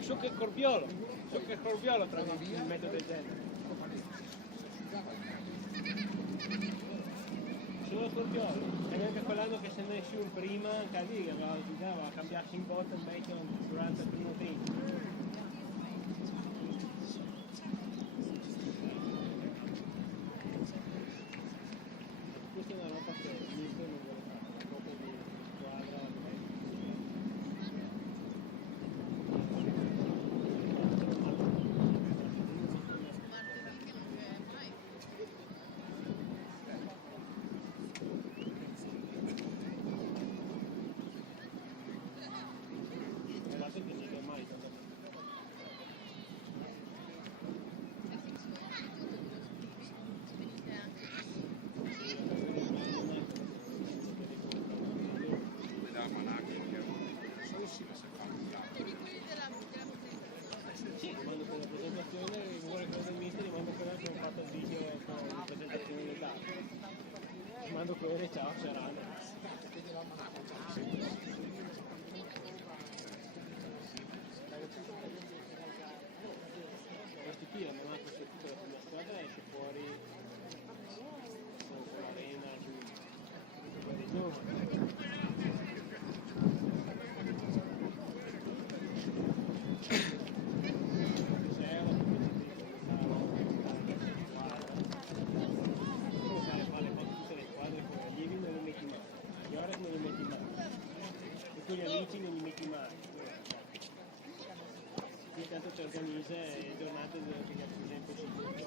Su che corbiolo tra un metodo del genere. Solo corbiolo, e neanche quell'anno che se ne esce un prima, anche lì bisognava cambiarsi in botta invece durante il primo tempo. Questa è una roba che il mister non vuole fare, proprio di squadra. Sì, mando per la presentazione, vuole quello del mister, gli mando quello che ho fatto il video con la presentazione del dato. Gli mando quello e ciao, saranno. Questi qui hanno anche sentito la prima squadra, esce fuori con l'arena giù, fuori giù. Con gli amici non li metti mai. Intanto ci organizza e giornate dove ti è impossibile.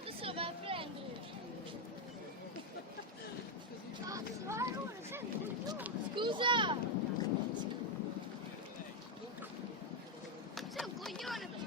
Adesso lo vai a prendere. Scusa! Sei un coglione però!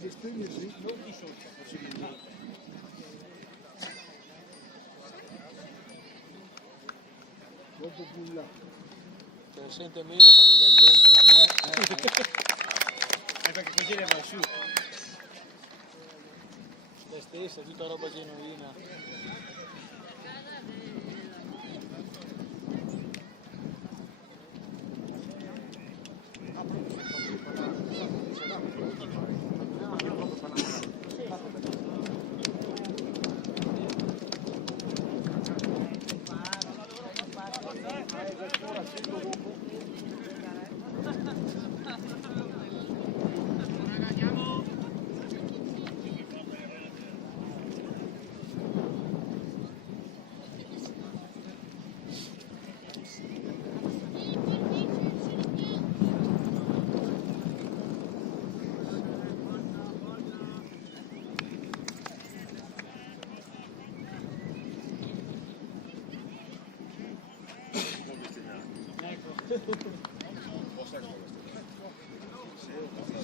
Gestioni sì, Non di sotto, possibilmente. dopo più là. Se ne sente meno perché c'è il vento. Perché così le va su. La stessa, tutta roba genuina. Se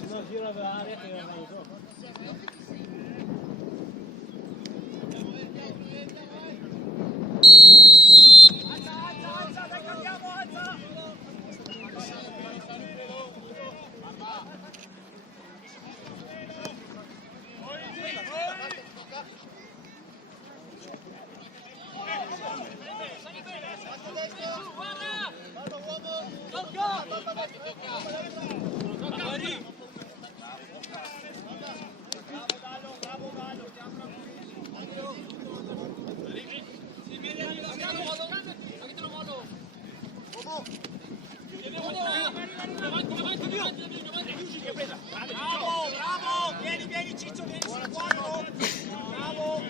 no gira l'aria che non lo so. Bravo, vieni Ciccio, vieni sul quadro. Bravo.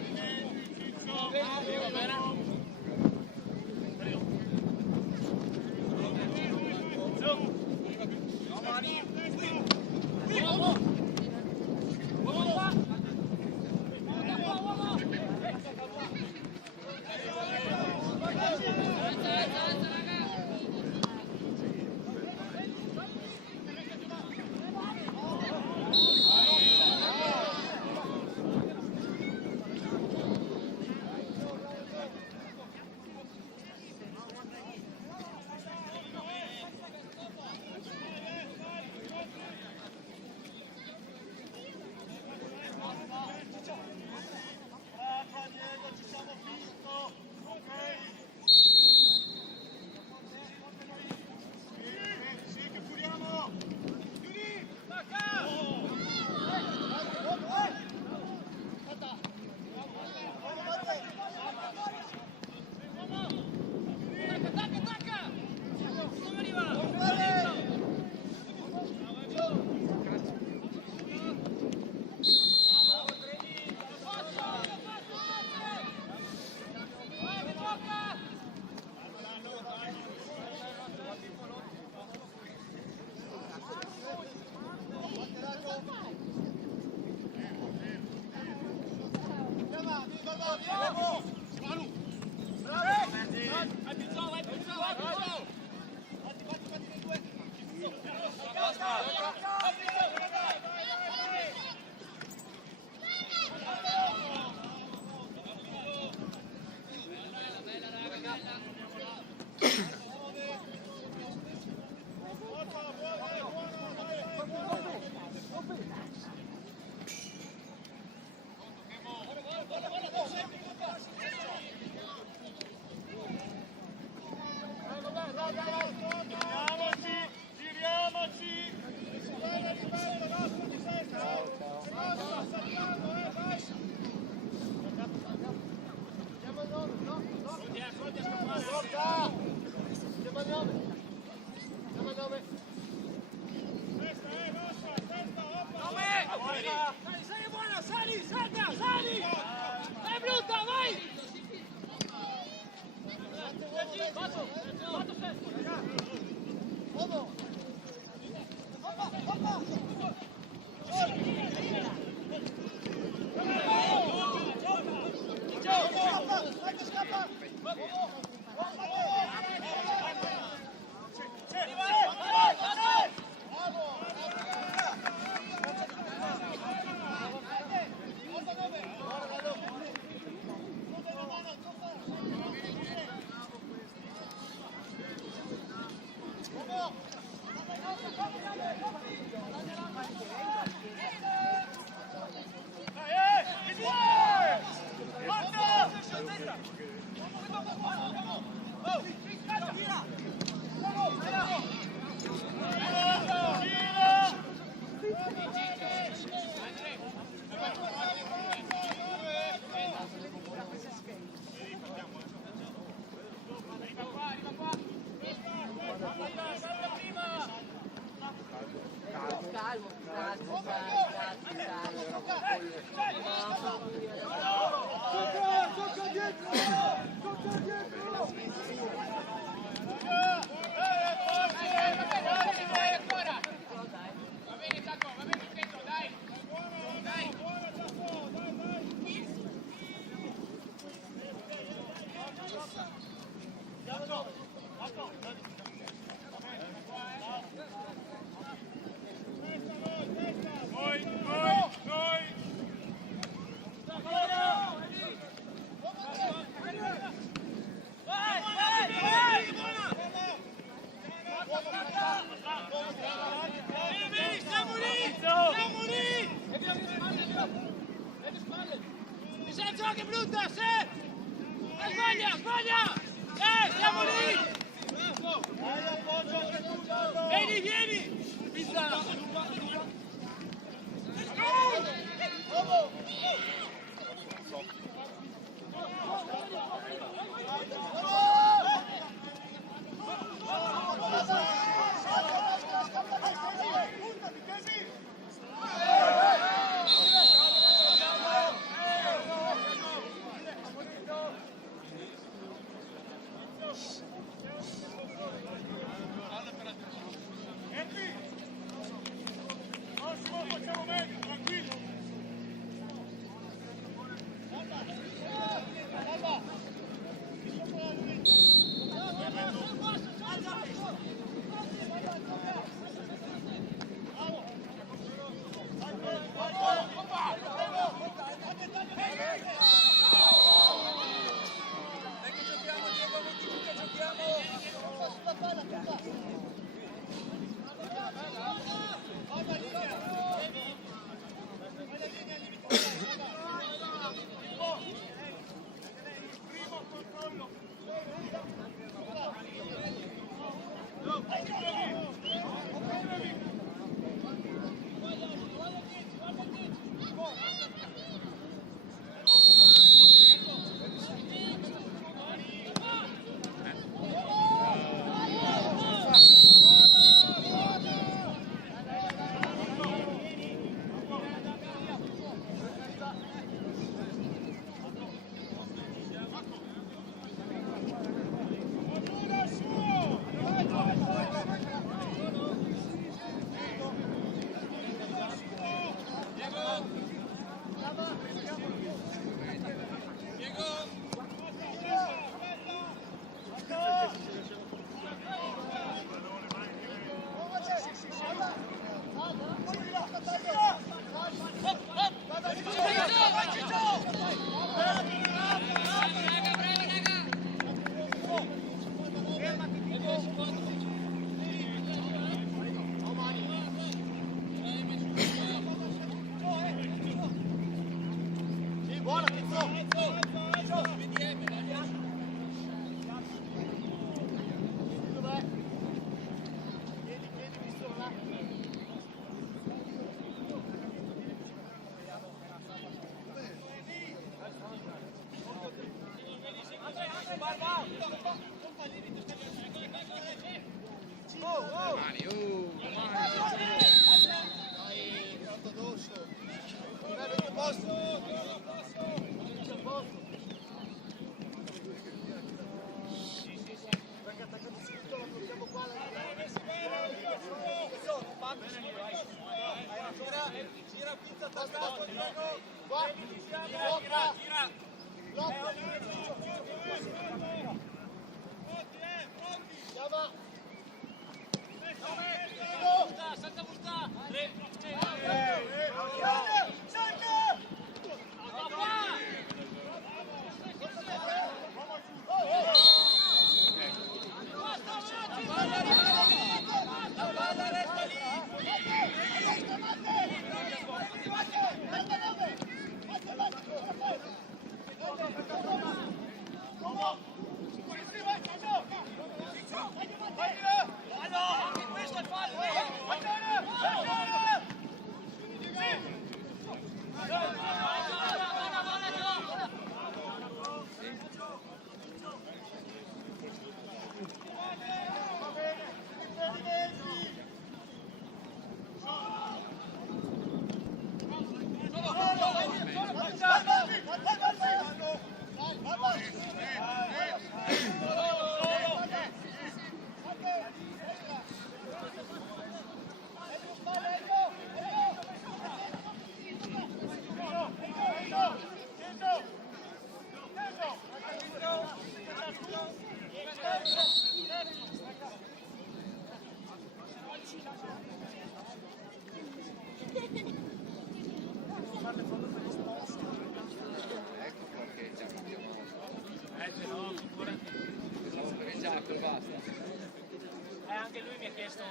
Anche lui mi ha chiesto,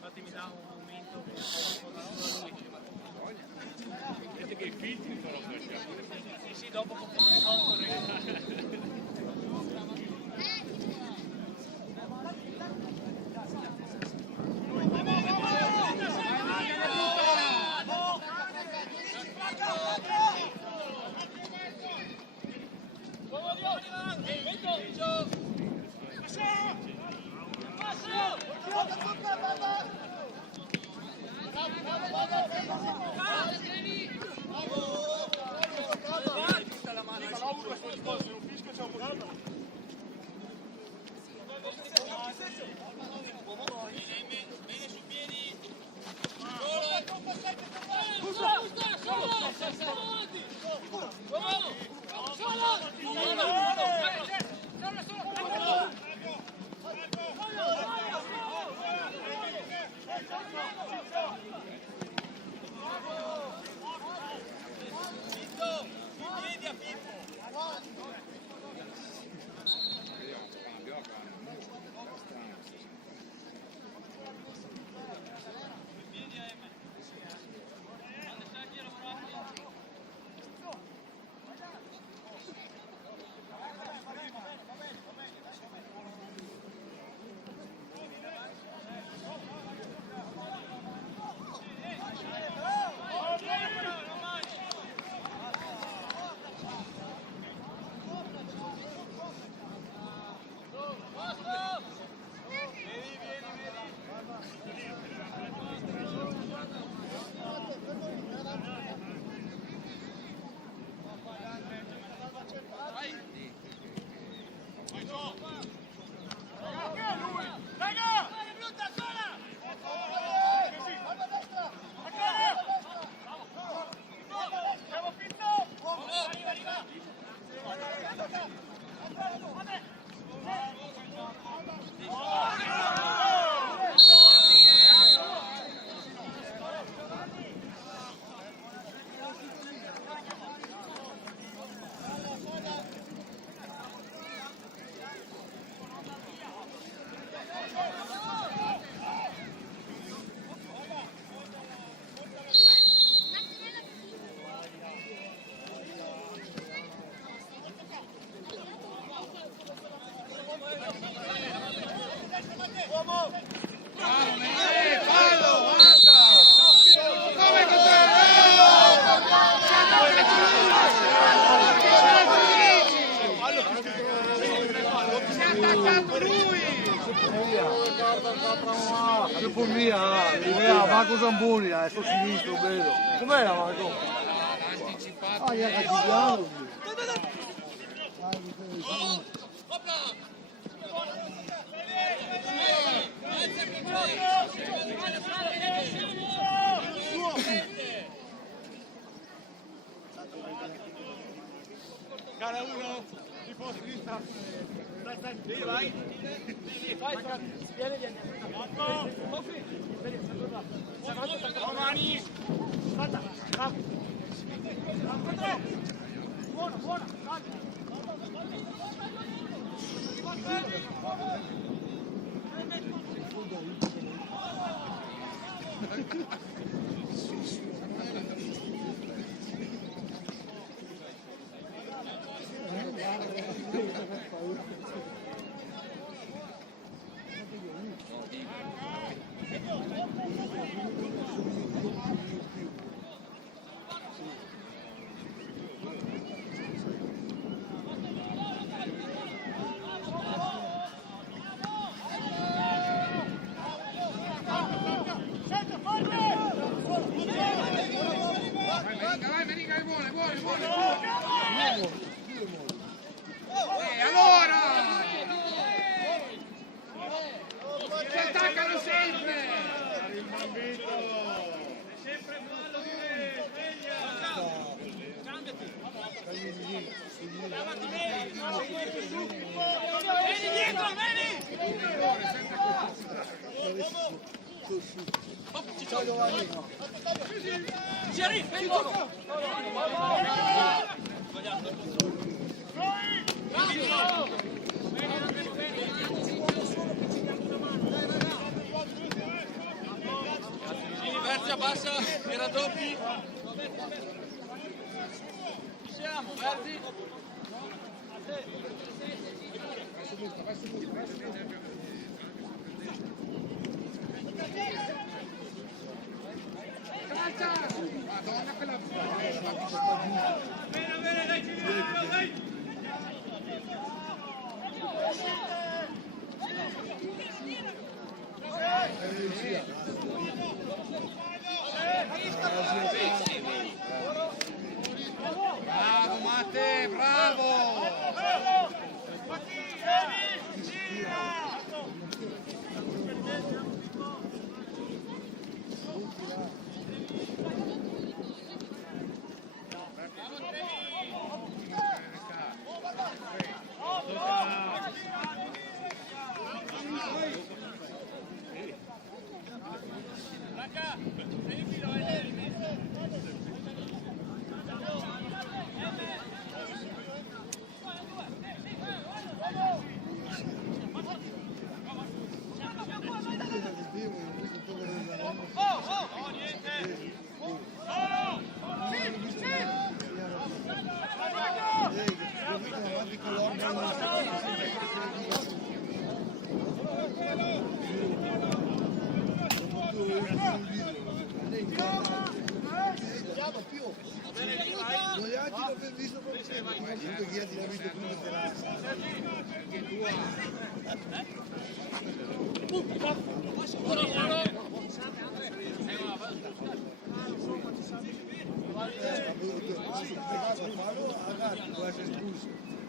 fatemi dare un momento per Vedete che i filtri però sì, dopo con come software. Era Marco Zamboni, sto sinistro, bello. Com'era Marco? Ah, gli ha cattivato. Cara uno, tifo sinistra. Sì, vai. Vai, vieni, vieni. Mani. Fatta. Buona, buona. Verzi abbassa, i raddoppi. Ci siamo, Verzi. Madonna quella Bene, dai, ci vediamo, dai. Bravo Matte, bravo!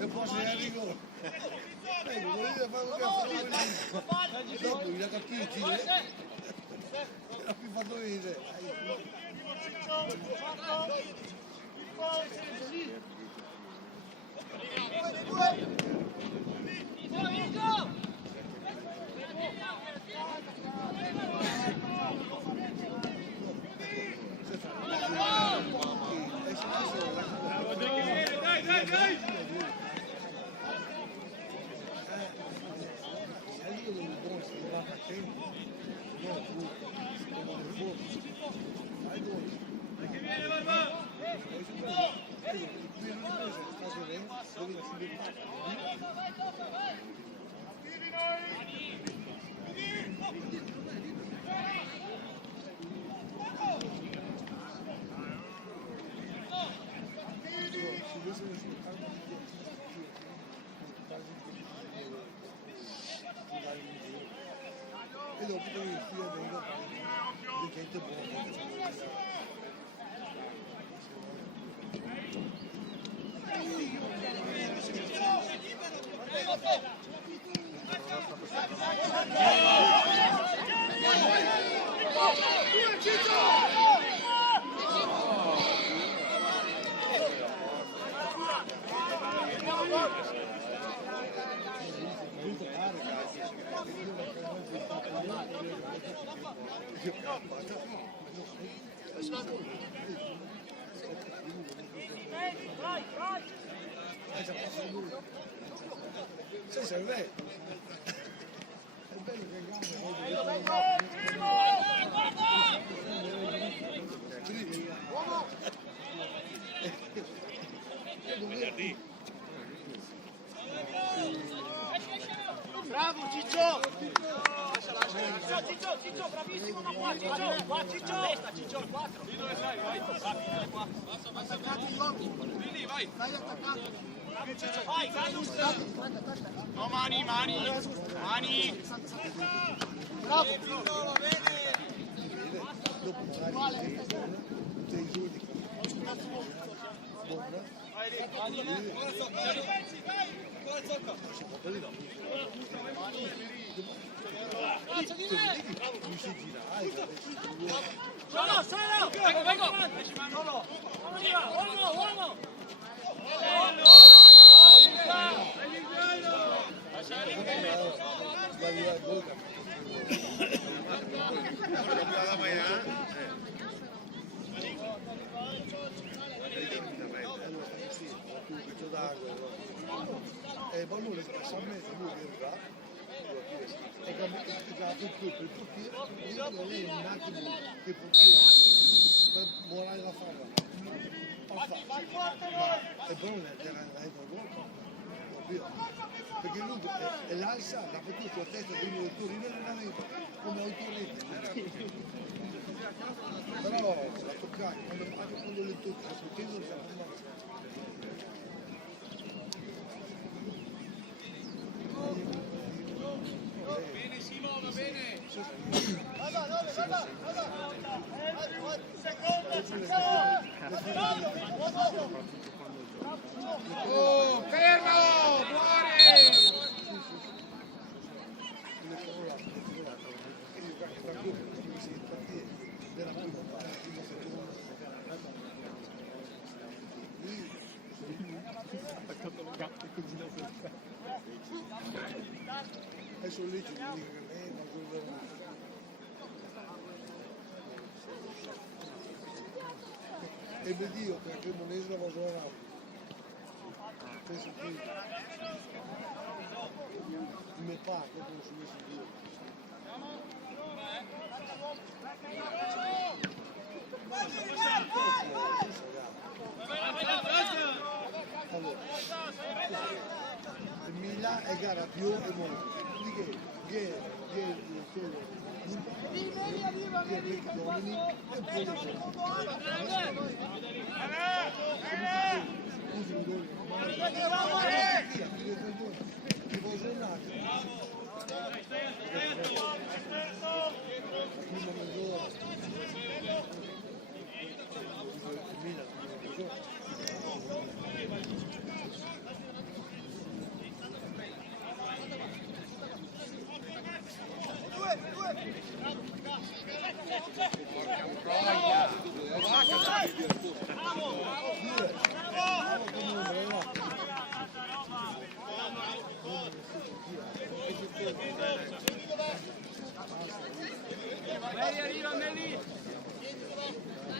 E poi se arrivo, volete fare un caffè? Dopo mi ha capito, ha più fatto vedere. Dai. Che viene, Barba! E dopo che io vengo gente buona. Sì, serve. È bello che Bravo Ciccio! Ciccio, bravissimo, ma qua Ciccio! Testa Ciccio, 4! Lì dove sei, vai! Attaccati gli occhi! Lì, vai! Vai attaccato! Bravo Ciccio, vai, Gallus! No, mani! Bravo! Bene! dopo un dei giudici. Vai lì! Ora zocca! Ora zocca! Solo! Vengo! Uomo! Poi lui si passa a mezzo, lui verrà e da tutto per tutti, io lei un attimo che portiere per volare la farra. E poi non era il gol, perché lui è l'alza, la potuto a testa di uno del Torino non aveva come autorete. Però la toccai, anche quando le tocca, la poteva non si Bene Simo, va bene! Oh, fermo! Buone! Adesso lì ci dico che lei ma e mi dico perché Monese va suonando. Penso che mi parte come si mette Dio. Allora, il Milan è gara più e molto. Di che il solo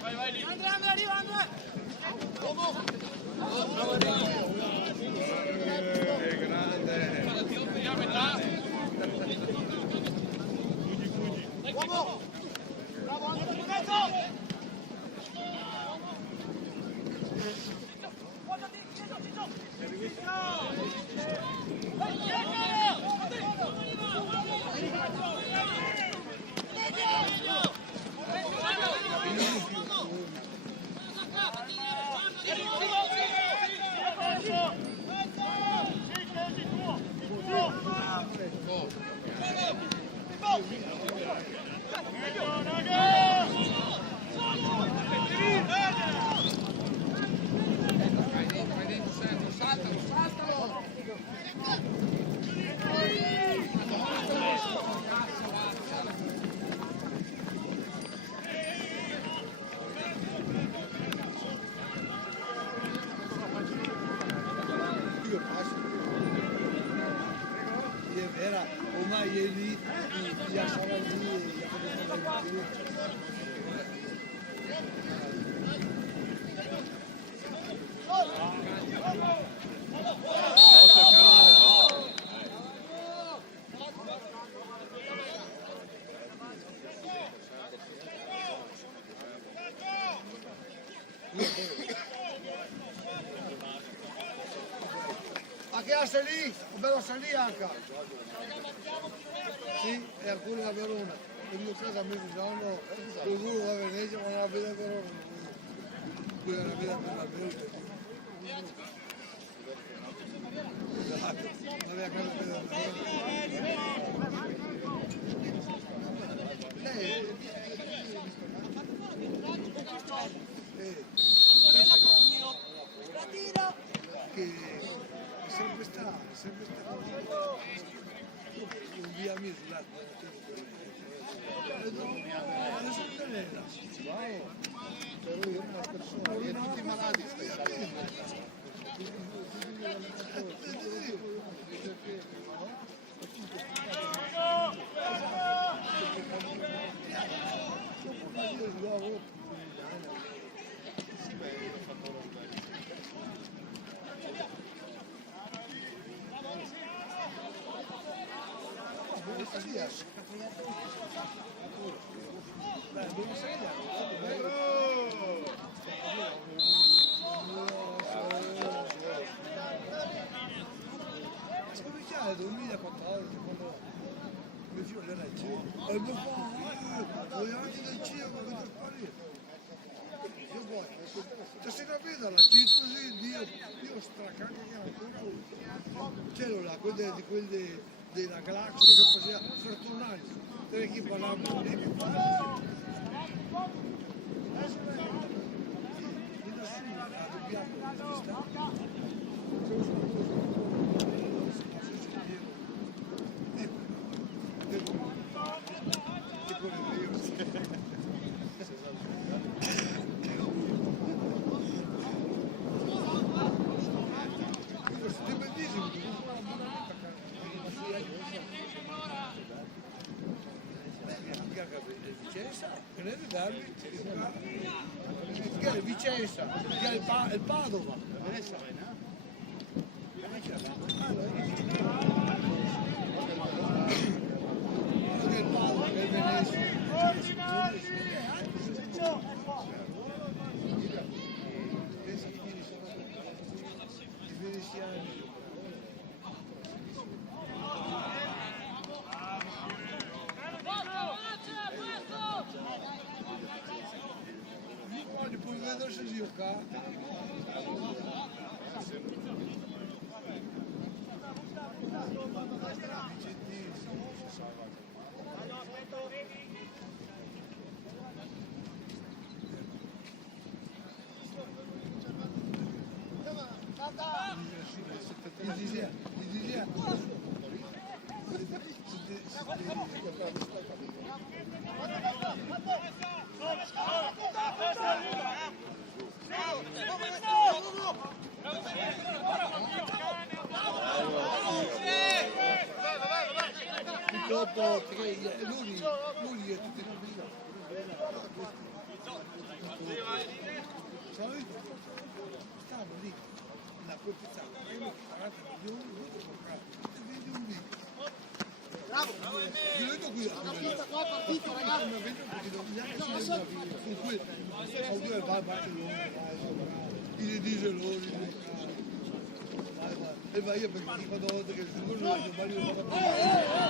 Vai lì! Andrea, arriva, Andrea! Uomo! Bravo, Andrea, in mezzo! A che sta lì? Bello sta lì anche. Sì, e alcuni a Verona. Il mio caso a mezzogiorno, qualcuno va a Venezia, ma non la vede a Verona. Qui è una vita per la Verona. La mia casa per la Verona. Che è sempre stato un via misurato adesso non è wow, però io una persona e tutti i malati nel 2014 quando mio figlio era al cinema e mi fa voglio anche del cinema per sparire io poi ti sei capito la città così io stracacco che ancora c'ero là quelli della Glaxo che faceva fortunati per chi parlava lì Vicenza, il Padova. Il Padova, il Venezia. I veneziani. Puoi vedere se gioca. Dopo che lui è tutti stavano lì la coppizzato e io 40 milioni e vedi un video bravo io vedo qui qua partito ragazzi ma vedo perché non mi ha messo su quello audio va i dieseloni e vai io perché ti quando volta che il giorno io voglio fare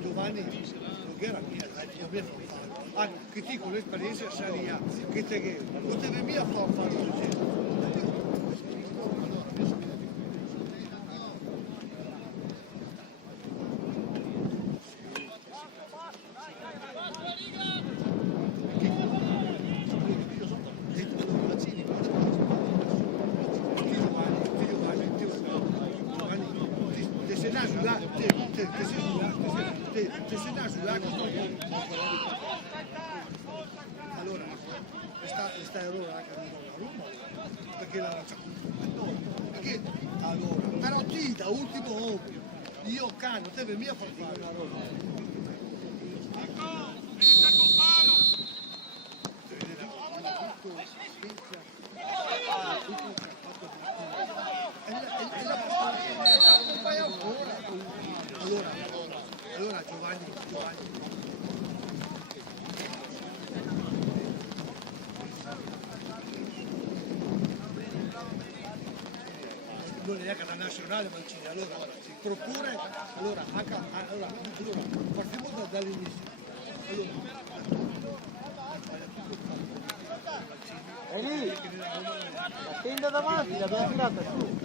Giovanni non era mia, che ti con l'esperienza saria, che te non deve mica fare così. Te sei nato allora questa errore anche a Roma perché la perché allora però ti da ultimo uomo io cano te per mia far fare la roba allora Giovanni non è neanche la nazionale Mancini allora si procura allora partiamo dall'inizio È lì, la tenda davanti l'abbiamo tirata su.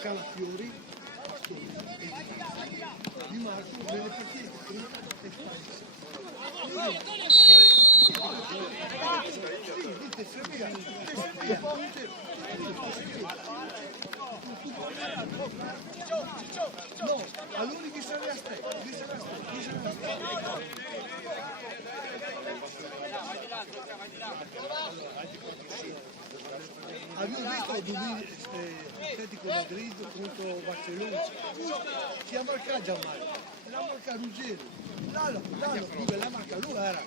Calafiori Di Marco nelle partite no, allora chi sarà a ste? Abbiamo visto Atletico Madrid contro Barcellona, chi ha marcato Gianmarco, l'ha marcato Ruggero, dove la marca lui era.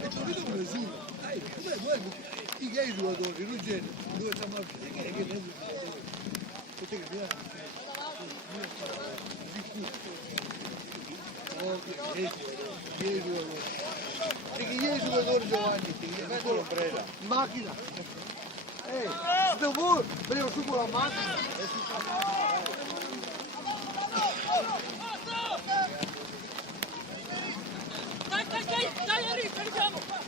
E tu vedi come giù, i gay giocatori, Ruggero, dove c'è marcato, che non è un giocatore, potete che viene perché ieri giocatore Giovanni macchina sto voi prendo su con la macchina dai Enrico carichiamo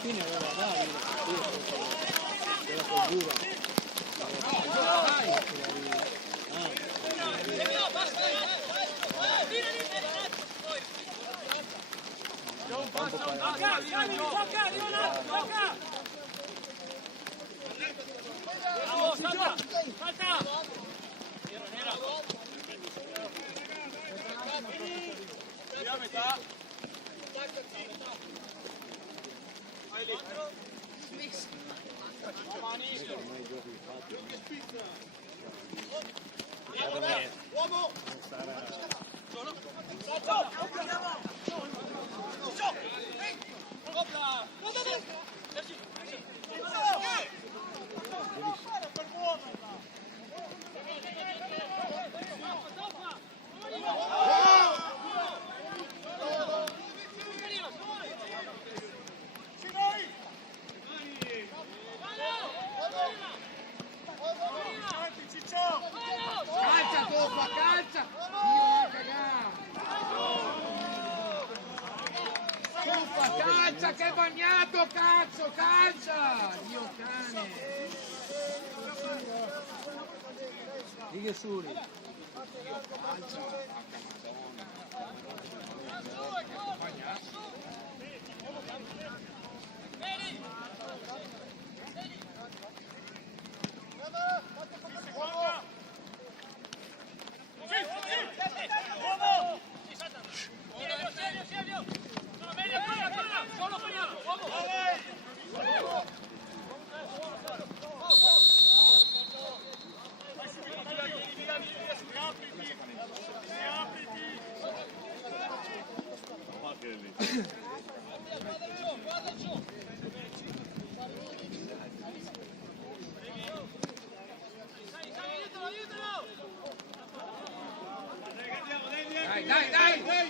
Fine aveva Davide, della paura. Calcia che è bagnato, cazzo, calcia! Dio cane! Righe suri. Dai!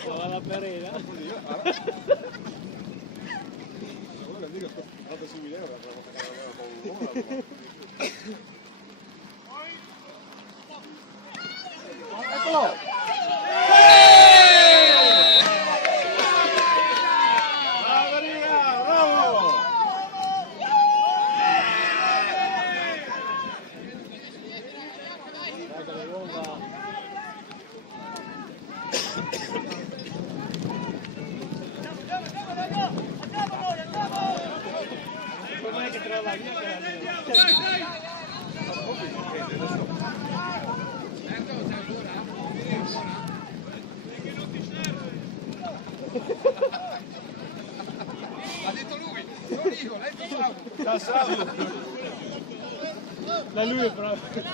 Stava la perena. Eccolo! Bravo Riga, bravo! Guarda le uova. Com'è che trova via Ha detto lui, non io, l'hai detto da lui è proprio.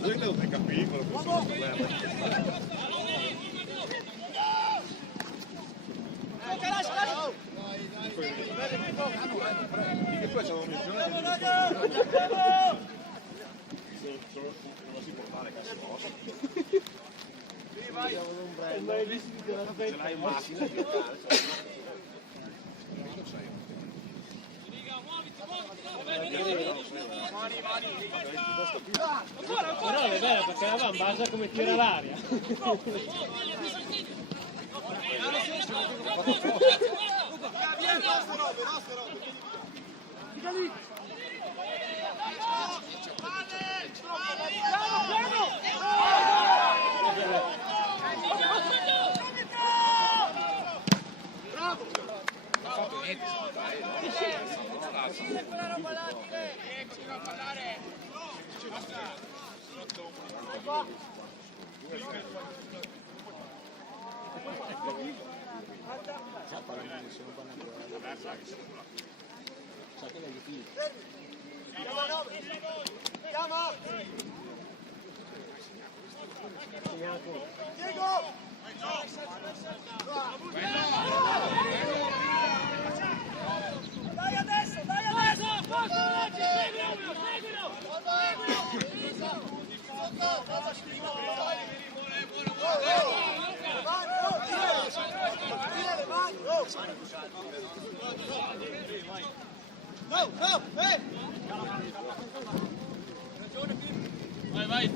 Vedete dove capì quello che sono problema? Che poi c'è una missione non si può fare cazzo. Mai visto che la Ce l'hai in macchina. Però è bello perché la Van basa come tira l'aria. Dai adesso, dai adesso! Vai, vai.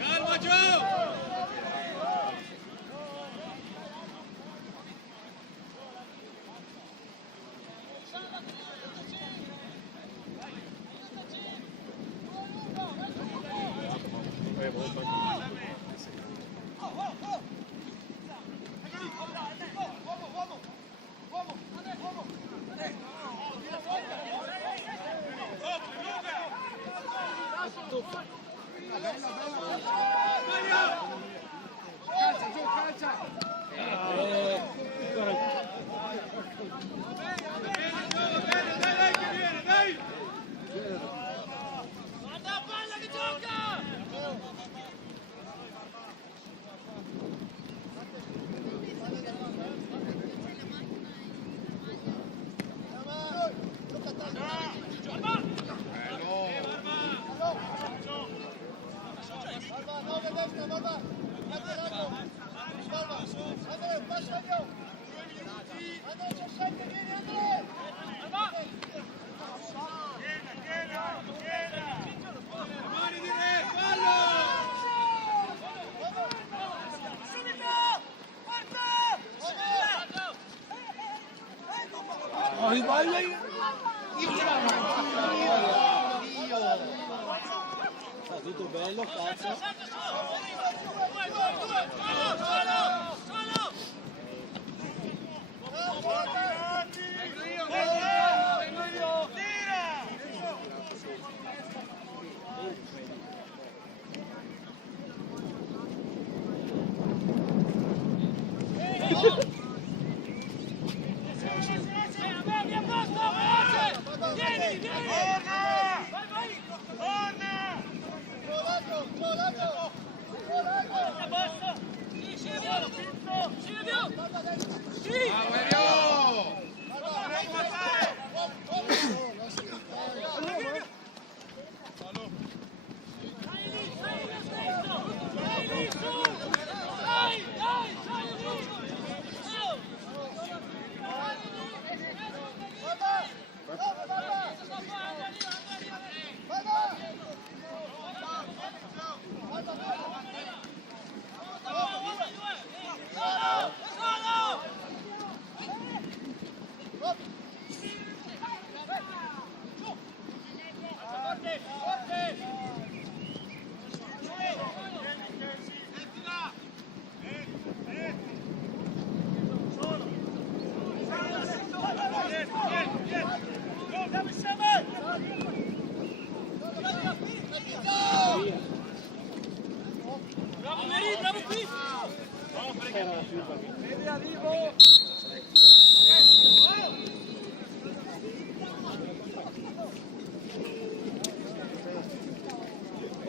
Calma, Gio! Calcia, giù, calcia! Guarda la palla che gioca! Tutto bello, cazzo.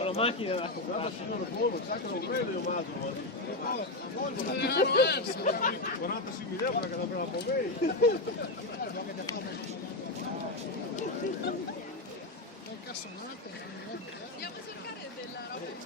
La macchina l'ha comprata il signor Polo, sa che non prende un vaso. 45.000 euro che la prenda un po' meglio. Andiamo a cercare della roba in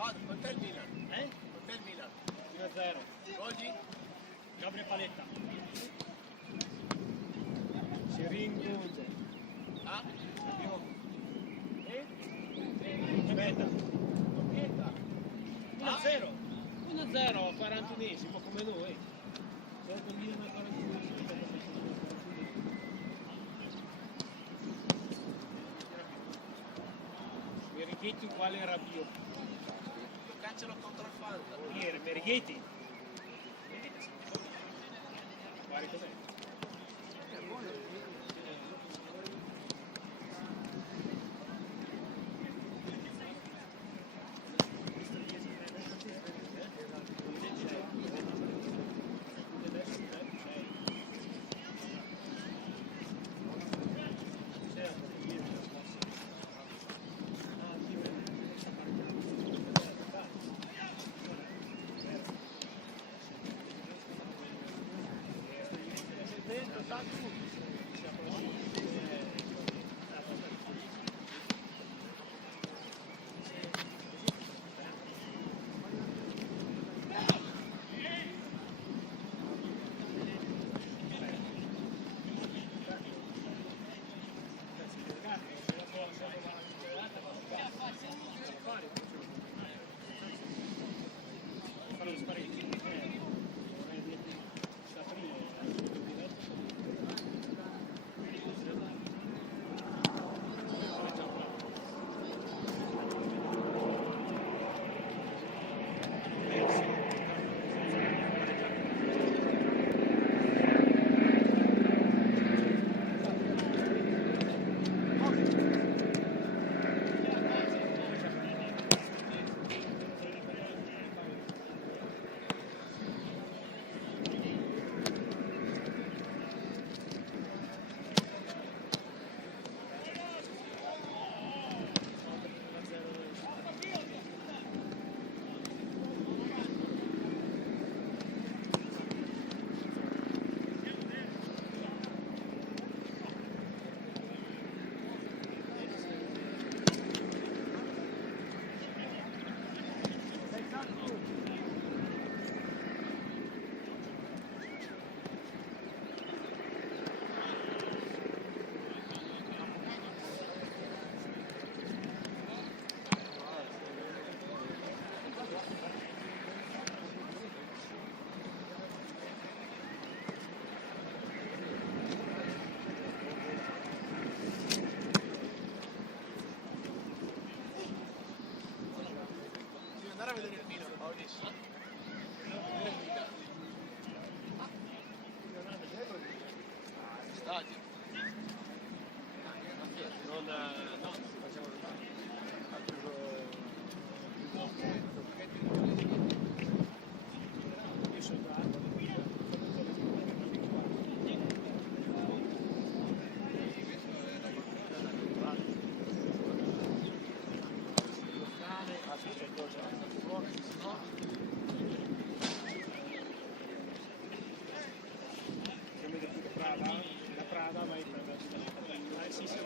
Vado, quant'è il Milan? Quant'è il Milan? 1-0. Oggi? Gabriele Paletta. Si rincontra. Ah? Aspetta. 1-0. 1-0, 41esimo come noi. Certo Milan al 41esimo. Merighetti uguale Rabiot. Caccialo contro il Fanta. Ieri, Merighetti. Guarda com'è. Sparecchi, vorrei dirti, sta prima, andare a vedere il film, Maurizio. Stadio. Non, no, facciamo io sono la Prada, ma il Prada sì, sì,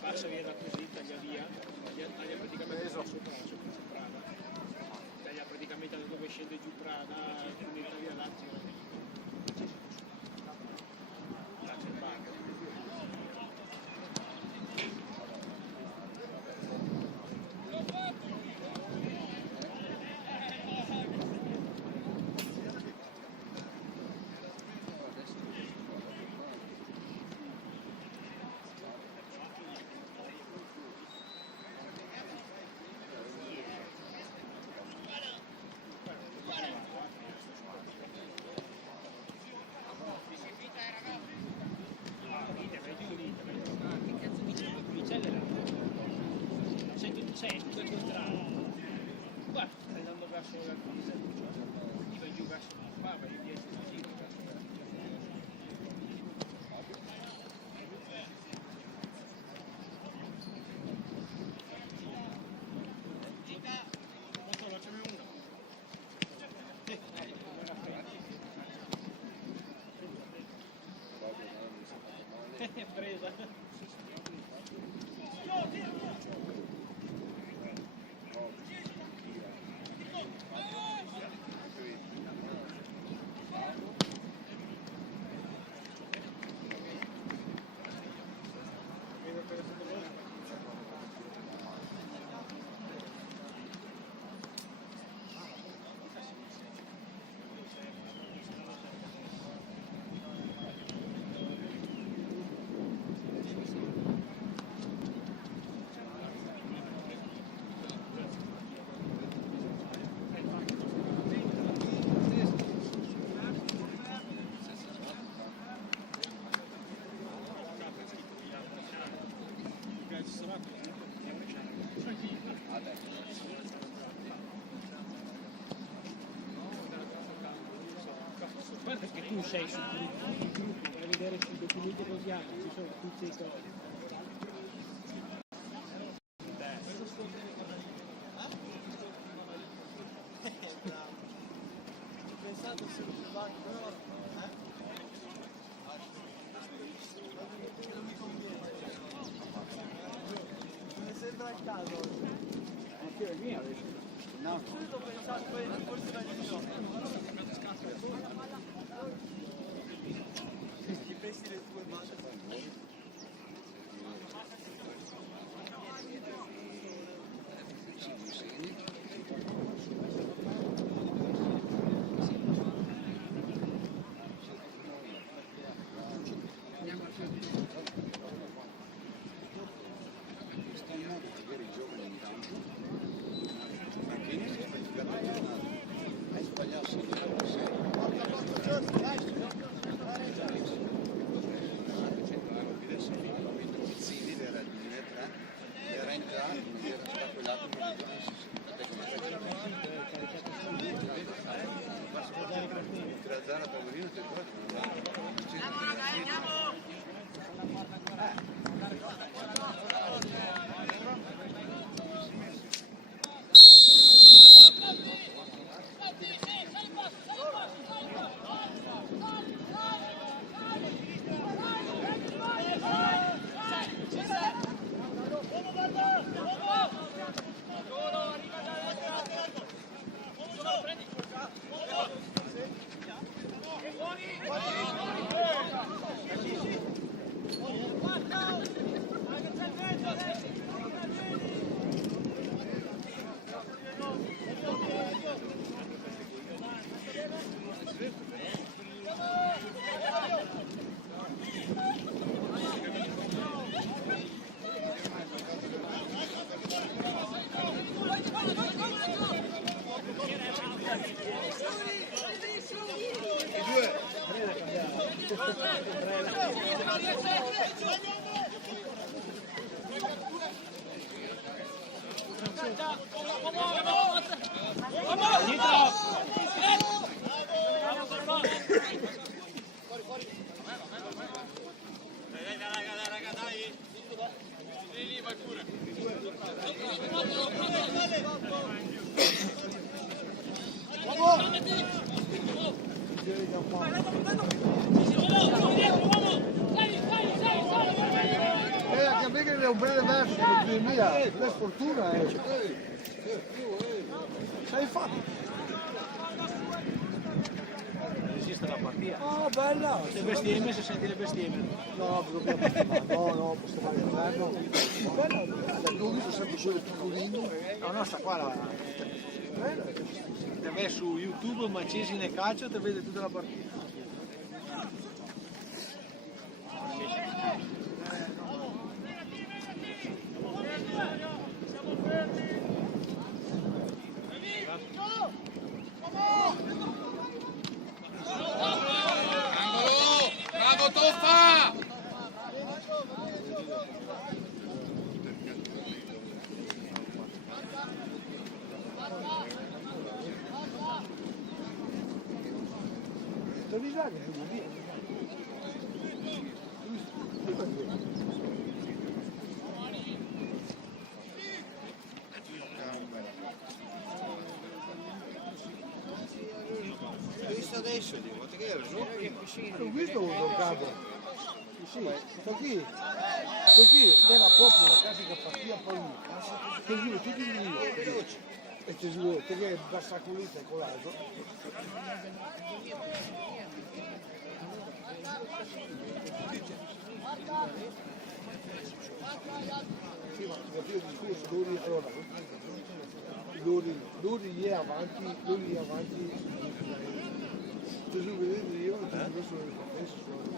passa via da così, taglia via, taglia praticamente sopra Prada, taglia praticamente da dove scende giù Prada, quindi via Lazio. Sei su questa strada, guarda, stai andando verso la Pisa, ti vai giù verso qua, vai dietro così. È presa. Guarda che tu sei sul gruppo, vai a vedere sui documenti così ci sono tutti i cose. Pensato se non mi conviene. Mi sembra il caso. Anche la mia adesso. No. Ho pensato forse la Ti pensi le tue mani? Anche perché è un bel verso per mia, la sfortuna è. Sei fatto. Esiste la partita. Oh, bella! Le bestemmie, se senti le bestemmie. No, dobbiamo fare. No, posso fare il governo. Bella, l'ho visto sempre quello piccolino. No, sta qua la... Te vai su YouTube, Mancesi nel calcio, te vede tutta la partita. Bravo Toffa! Devi dare che vuol dire. L'ho visto adesso, dico, guarda che era giù prima. Ho visto un capo. Sì, sto qui, era proprio la classica partita paura. Che giuro, tutti di lì. E ti giuro, te che è bassa culita e colato. Sì, ma il discorso, Luri, allora, Luri è avanti, Gesù vedete io, Gesù sono il professo, sono il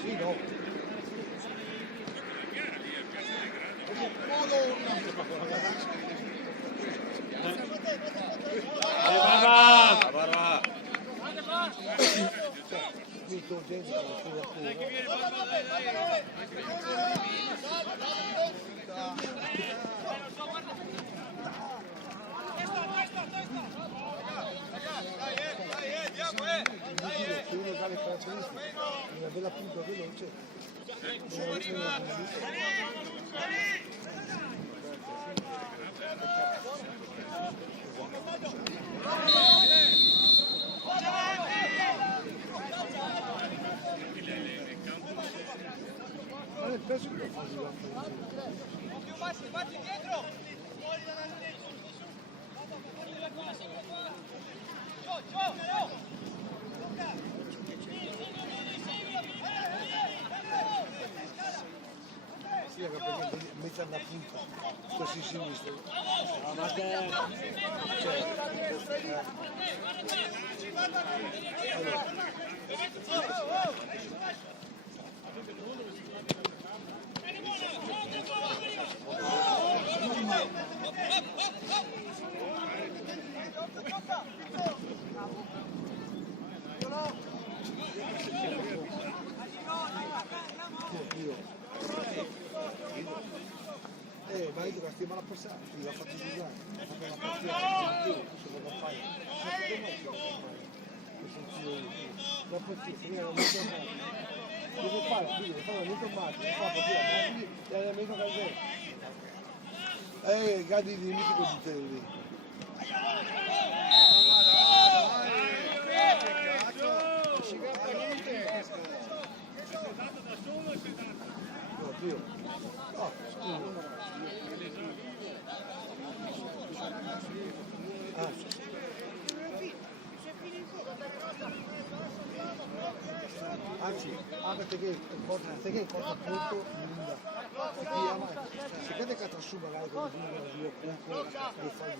Sì, no. Barba! Mi contento con la tua. Se uno dà le caratteristiche, una bella punta veloce. Ma nel pezzo che fa Fatti dietro! Sì, perché mette alla punta, così sinistro. Ma che... Ma io la settimana passata l'ho fatto giocare, ho fatto una partita in più, se lo fai. dopo sì, se viene molto male. Devo fare, quindi fare molto male, fa partire avanti e allenamento calzare. Gadi di mitico di te lì. Anzi, perché cosa appunto se cade che su magari con io comunque lo fai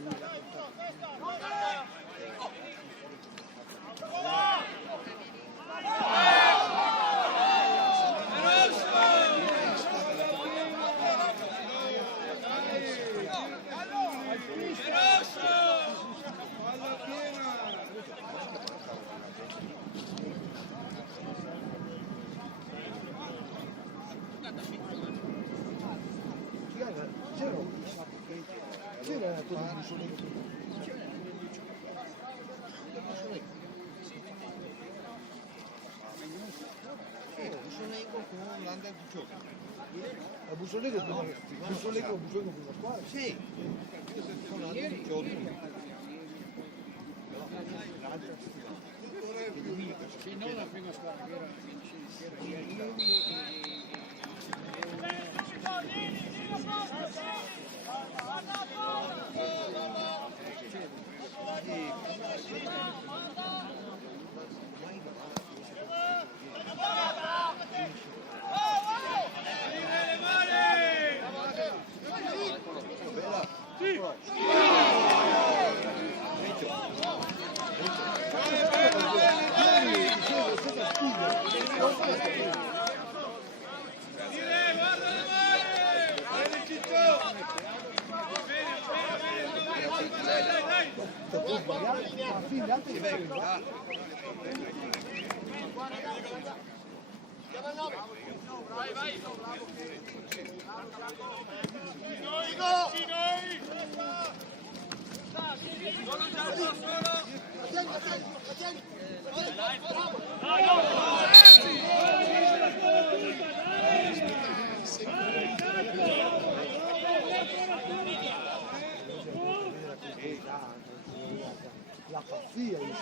c'era quello di Mussolini. A Mussolini prima squadra? Sì. Sono ieri. Sì, non la prima squadra, che era ieri la pazzia di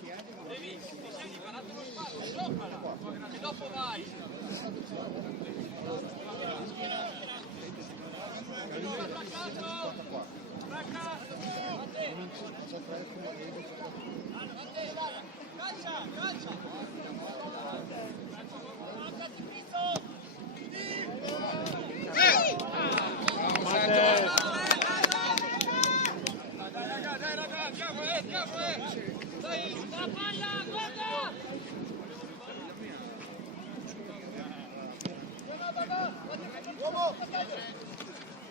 Devi, ti sei liberato uno spazio, giocala, che dopo vai.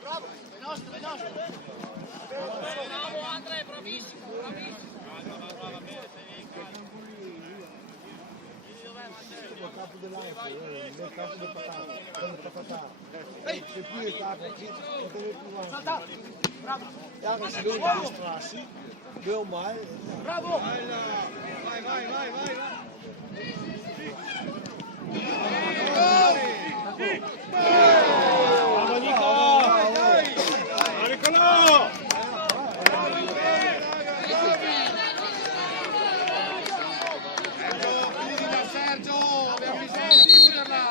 Bravo, è nostro, è nostro. Bravo Andrea, bravissimo, bravissimo. Il capo dell'altro, il capo del patata. Se qui è capo, potete più avanti. Salta, bravo. Ja, maar ze doen de illustratie. Wil mij. Bravo. Vai, vai, vai, vai, vai. Vamos Nico! Nicolò! Sergio, abbiamo bisogno di chiuderla.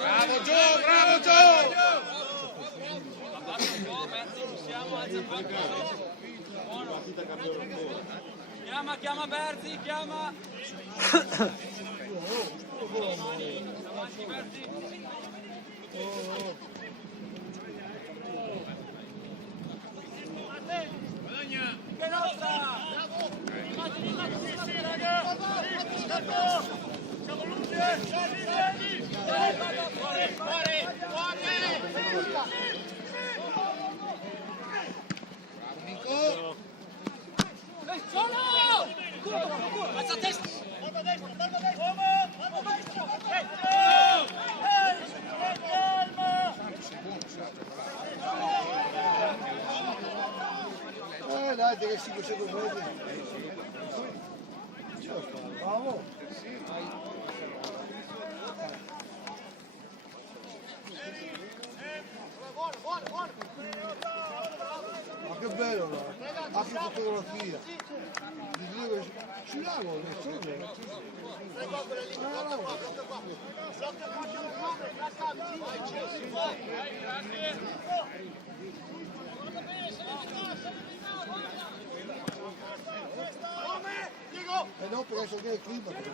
Bravo Gio, bravo Gio! Chiama Berzi, chiama. Che nostra! Siamo lungi! Nico! Solo! Alza a testa! Dai, che si può bene. Bravo. Ma che bello, no? Anche fotografia. Ci lavo, no, per essere il clima, perché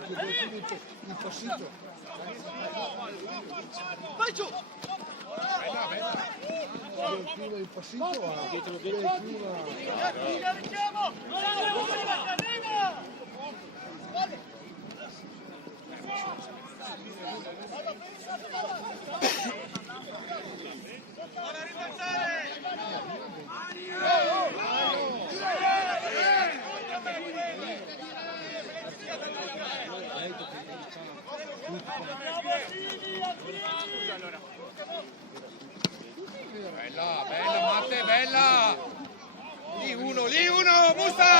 il passito. Vai giù! Il clima il passito, il clima... Bella, bella Matte, bella! Lì uno, Musta!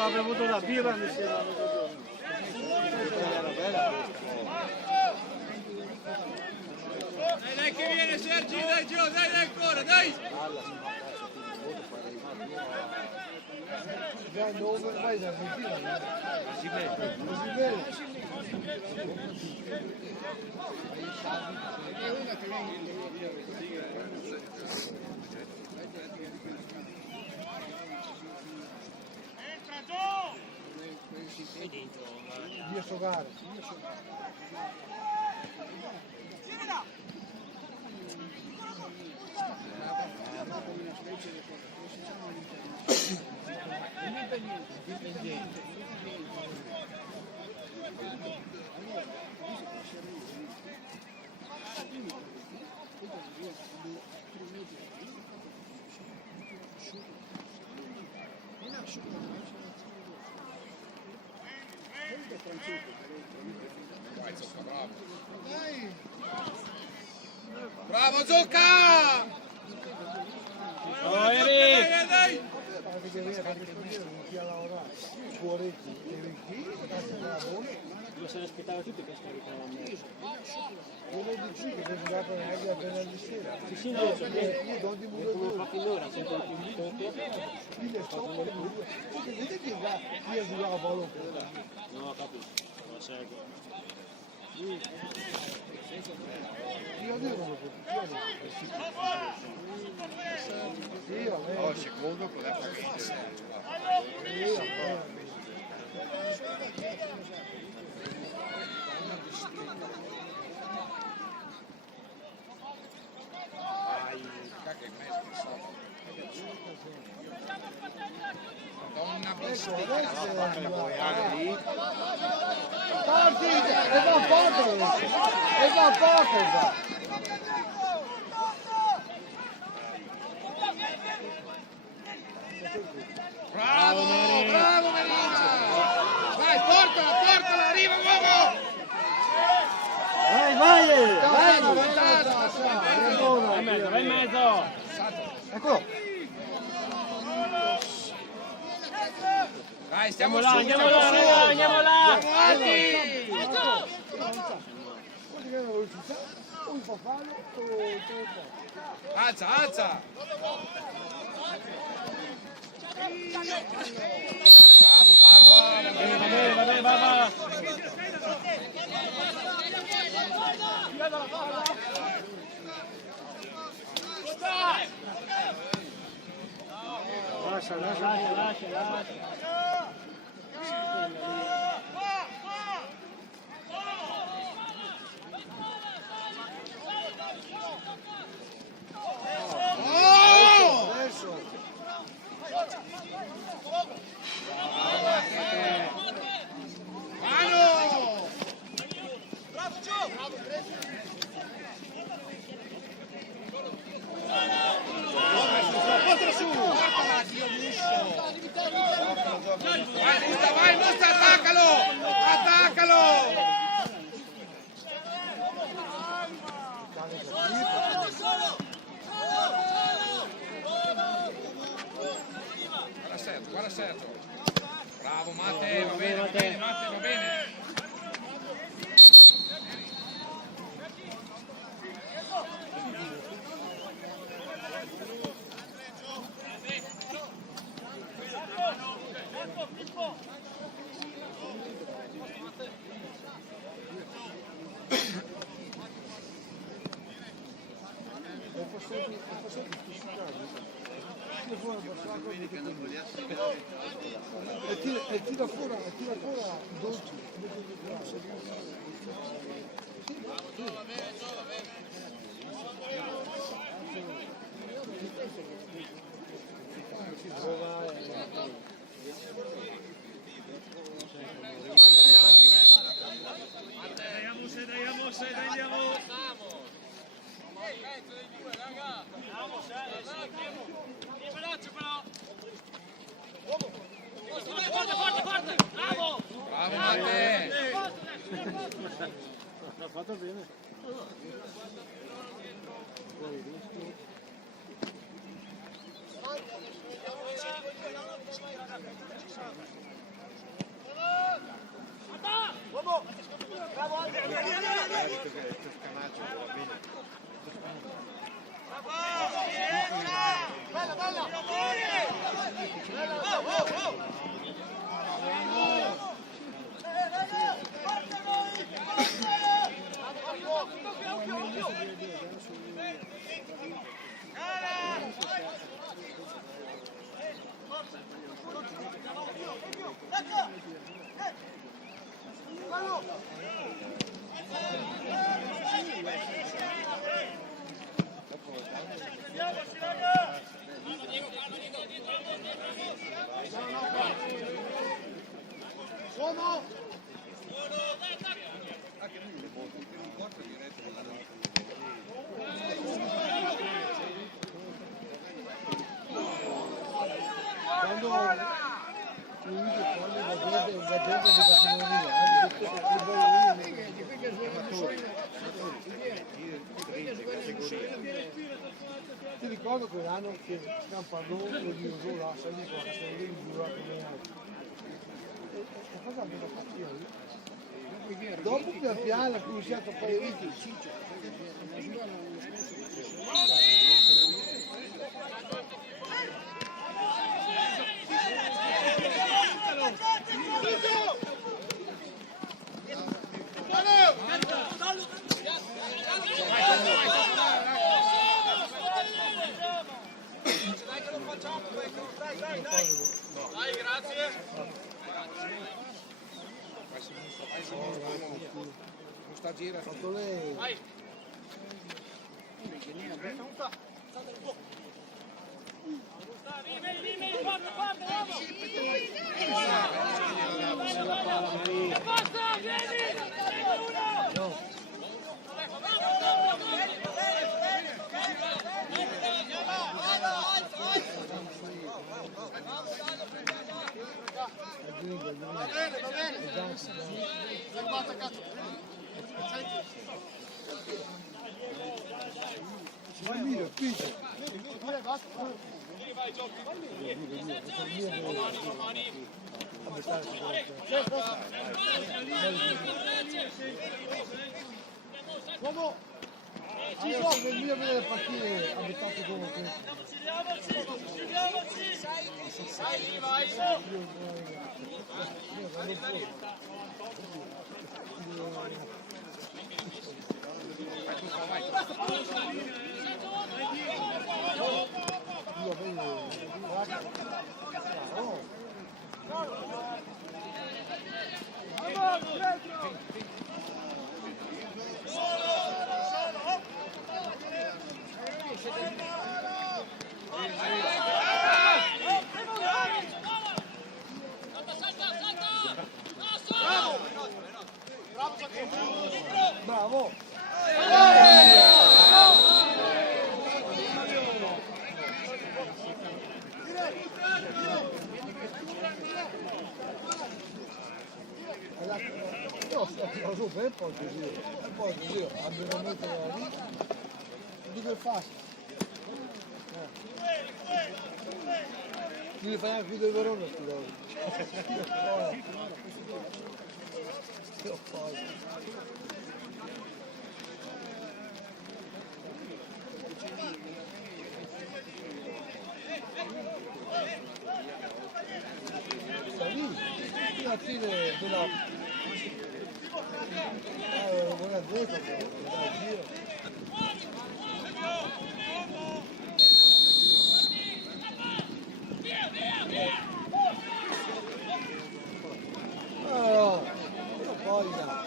Ho bevuto la birra mi sera. Dai che viene Sergi, dai Gio, dai ancora, dai! Vai da Argentina, così bene. Via Sogare. Bravo Zucca! Oh, Eric! Anche che via, anche che non ti ha lavorato. Fuori, Lo se l'aspettava tutti questo ricavamento. io lo dici che sei giocato neanche a venerdì sera. Sì, sì, no, Io do di come muro. fa finora, sempre più poco. Io sto vedete che io giocavo a palo. No, capisco, lo seguo. Io dico come Oh, secondo con la partita. Madonna bestia! Bravo, bravo Melina! Vai, portala, arriva uomo! Vai in mezzo! Eccolo! Dai, stiamo Andiamo là! avanti! Alza! Bravo Barba! Va. Lascia. Vai, Musta, attaccalo! Guarda Sergio. Bravo Matte, va bene, Matte, va bene. E tira fuori 12. Bravo Matte. L'ha fatto bene. Uomo! Quando la gente di ti ricordo quell'anno che Campanone lo usò là, sai di qua, se lì giurato come altro. E cosa abbiamo fatto io? Dopo pian piano ha cominciato a fare riti. Dai, grazie. Non sta girando. Fatto lei. Vai. Va bene. Guarda cazzo. Bambino, spinge. Vai, Giochi. Uomo! Ci sono nel mio vedere partire a metà secondo tempo. Vai, vai. Bravo! Ho su per poi così, abbinamento da lì, dove facile. Non li fai anche del Verona sti lavori. Che ho fatto. Sta lì, fino alla fine della... buona destra, dai giro. Oh, io voglia.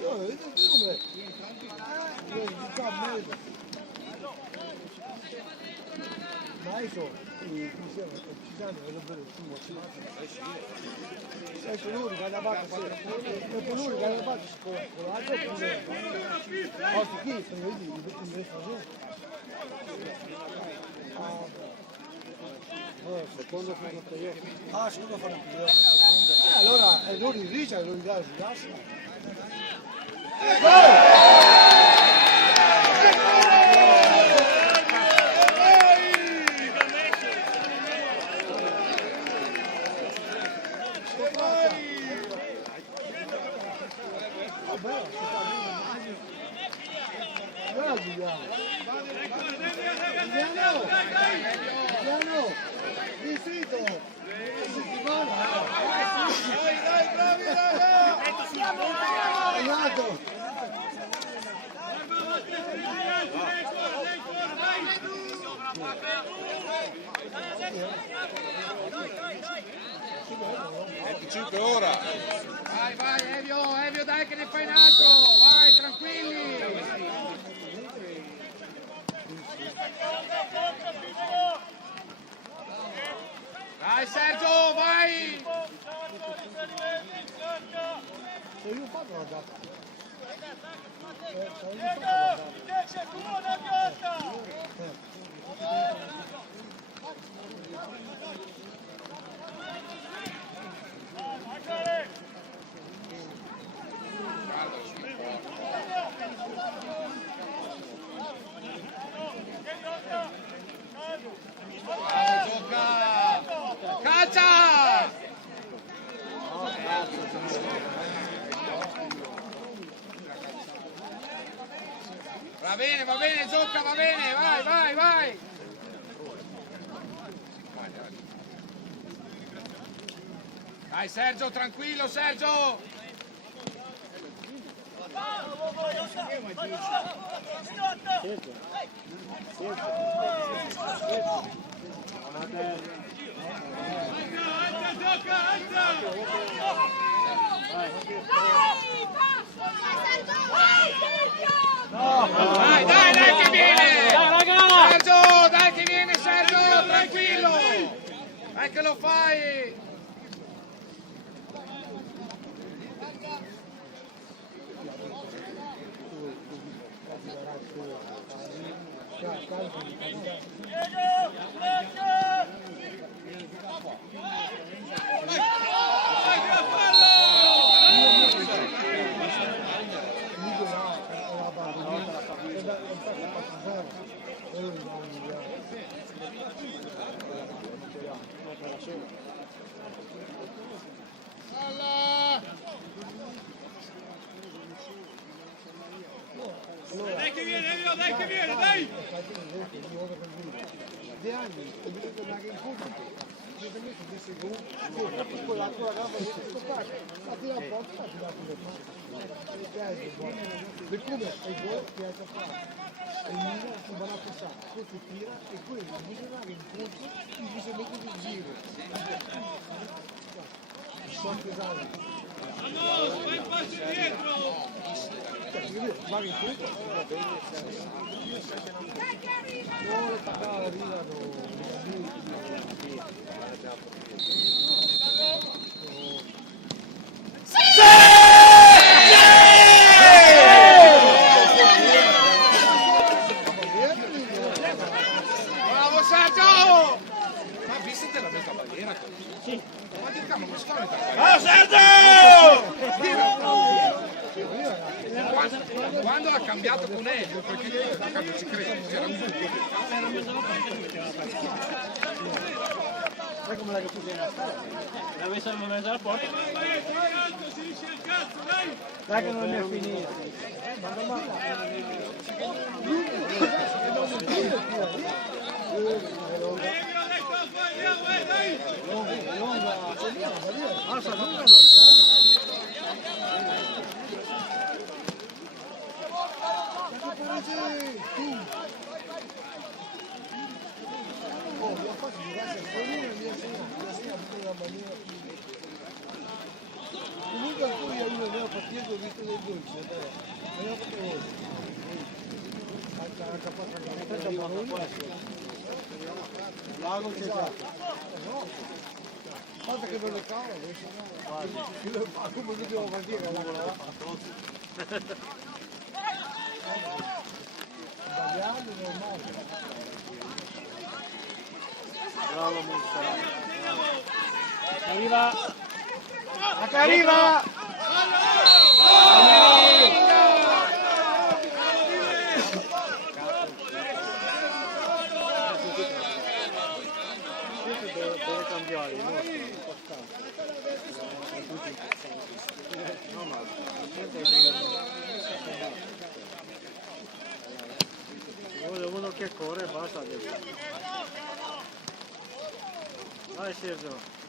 Io come? Io già mezzo. Ma adesso ci siamo davvero su. Adesso lui che la parte e lui che la parte con l'altro pure. Oggi chi vedi tutti i secondo fatto io. Ah, secondo fanno più io. Allora è lui dice, è lui dà il gas. Ora. Vai, vai, Evio, dai che ne fai in alto, vai, tranquilli. Vai Sergio, vai! Se io fatto la data. Calcia! Va bene, gioca, va bene, vai, vai, vai! Dai Sergio, tranquillo Sergio! Dai che viene! Sergio, dai che viene Sergio, tranquillo! Dai che lo fai! Dai che viene, dai! De anni, ho dovuto tornare in pubblico. Io ho messo dei secondi, con la tua gamba di questo parte, fatti la porta, fatti la porta. Le come è buono che hai fatto. E il mio si va a passare, questo tira e quello bisogna che incontro il bisogno di giro. Sono pesati. No, vai in passo dietro! Ma in questo va bene. No, arrivano. Bravo Sergio! Ma visto della mezza barriera? Sì. Ma diciamo che sta Ah, Sergio! Quando ha cambiato con Elio, perché io non ci credo, c'era un buco. Sai come l'hai chiusa in strada? L'avessimo messo alla porta. Si riesce il cazzo, dai! Dai che non è finito. Comunque ancora io non ho partito visto del dolce, non ho fatto Lago c'è già. Guarda che bello cavolo, no. Come dobbiamo partire a lavorare? Sbagliando normale. Bravo Monster. Arriva! Arriva! Deve cambiare, no, ma uno che corre basta adesso. Vai Sergio.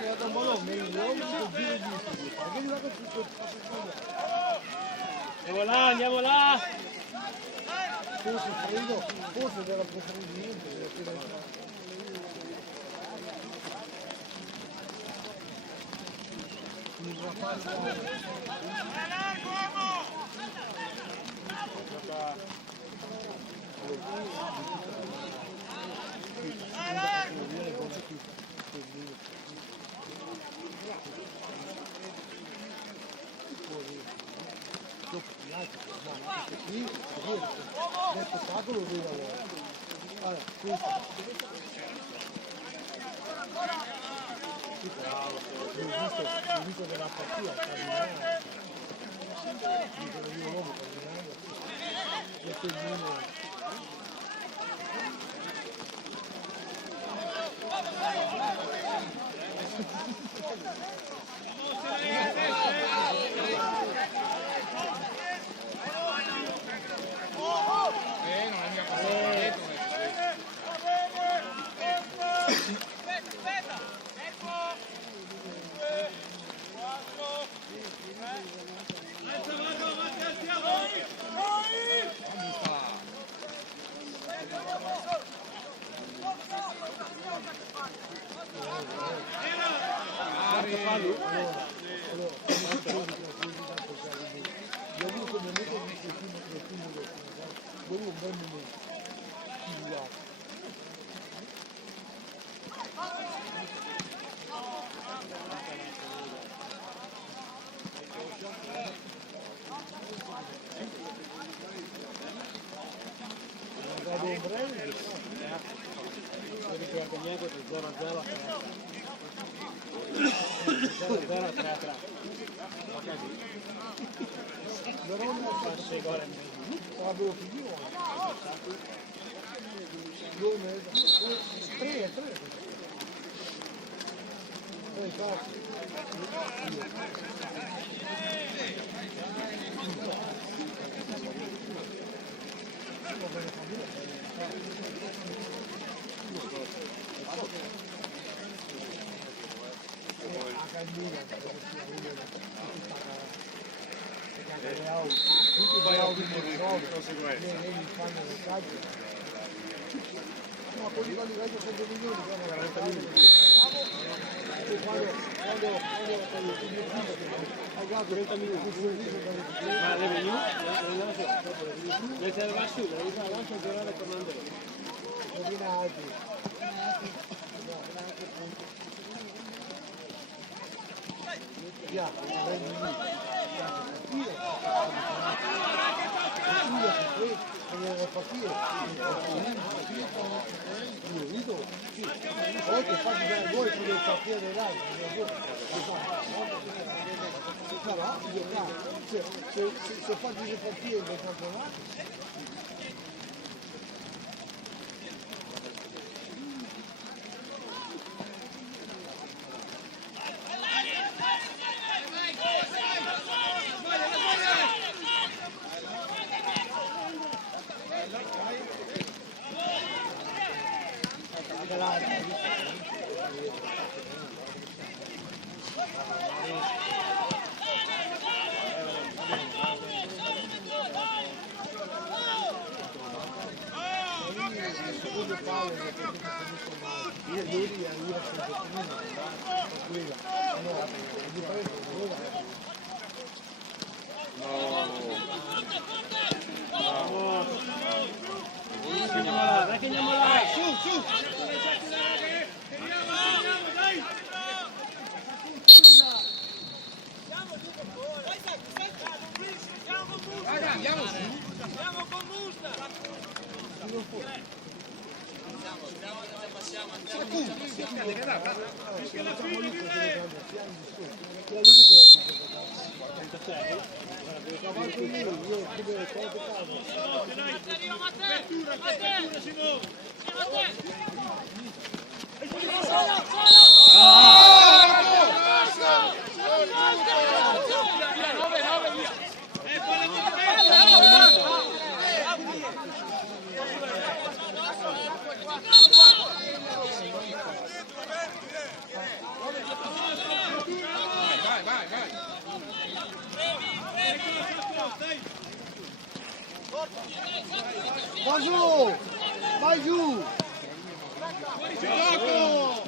guarda un po' meglio, vedi là che tutto Andiamo là! forse credo, forse della approfondimento, lo spettacolo deve avere. Allora, questo. L'ho visto della partita, dico io l'uomo camminando, questo è il numero. Ma le menu? Le serve su, le ricordo anche a giocare tornando lì. Se fatti le partite del campionato Va giù! Vai giù! Gioco!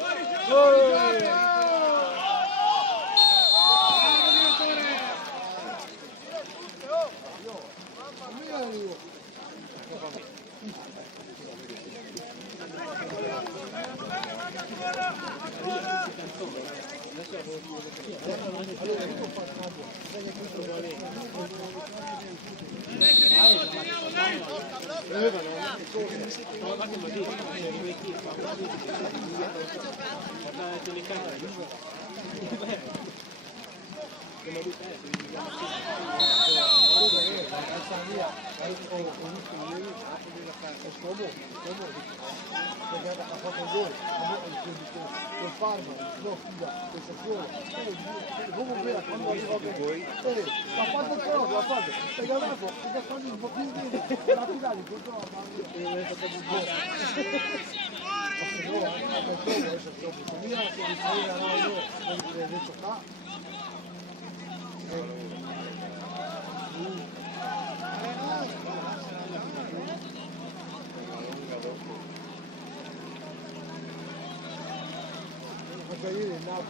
Ieri è andato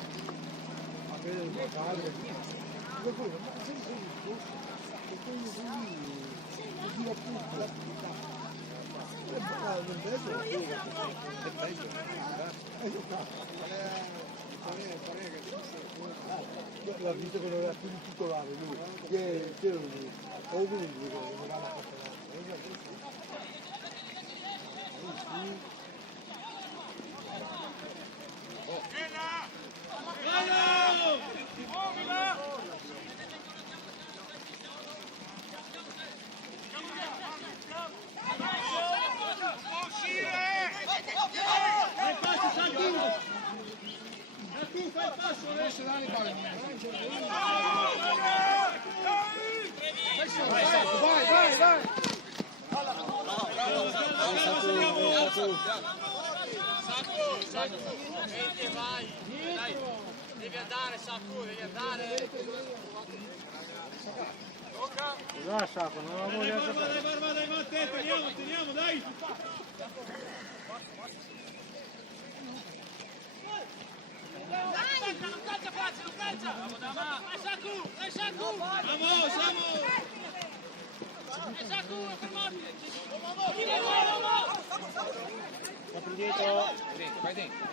a vedere il mio padre, dopo ma sempre così, e quindi gira tutto. Non vedo, è peggio, l'ha visto che non era più di titolare lui, che era lui, ovunque non era la campionata. Devi andare, Sacco, devi andare. Cosa Sacco? Non la voglio sapere. Dai, teniamo, dai! Dai, non calcia facile, non calcia. Dai, Sacco. Vamos! Dai, Sacco, fermati. Apri dietro. Vai dentro.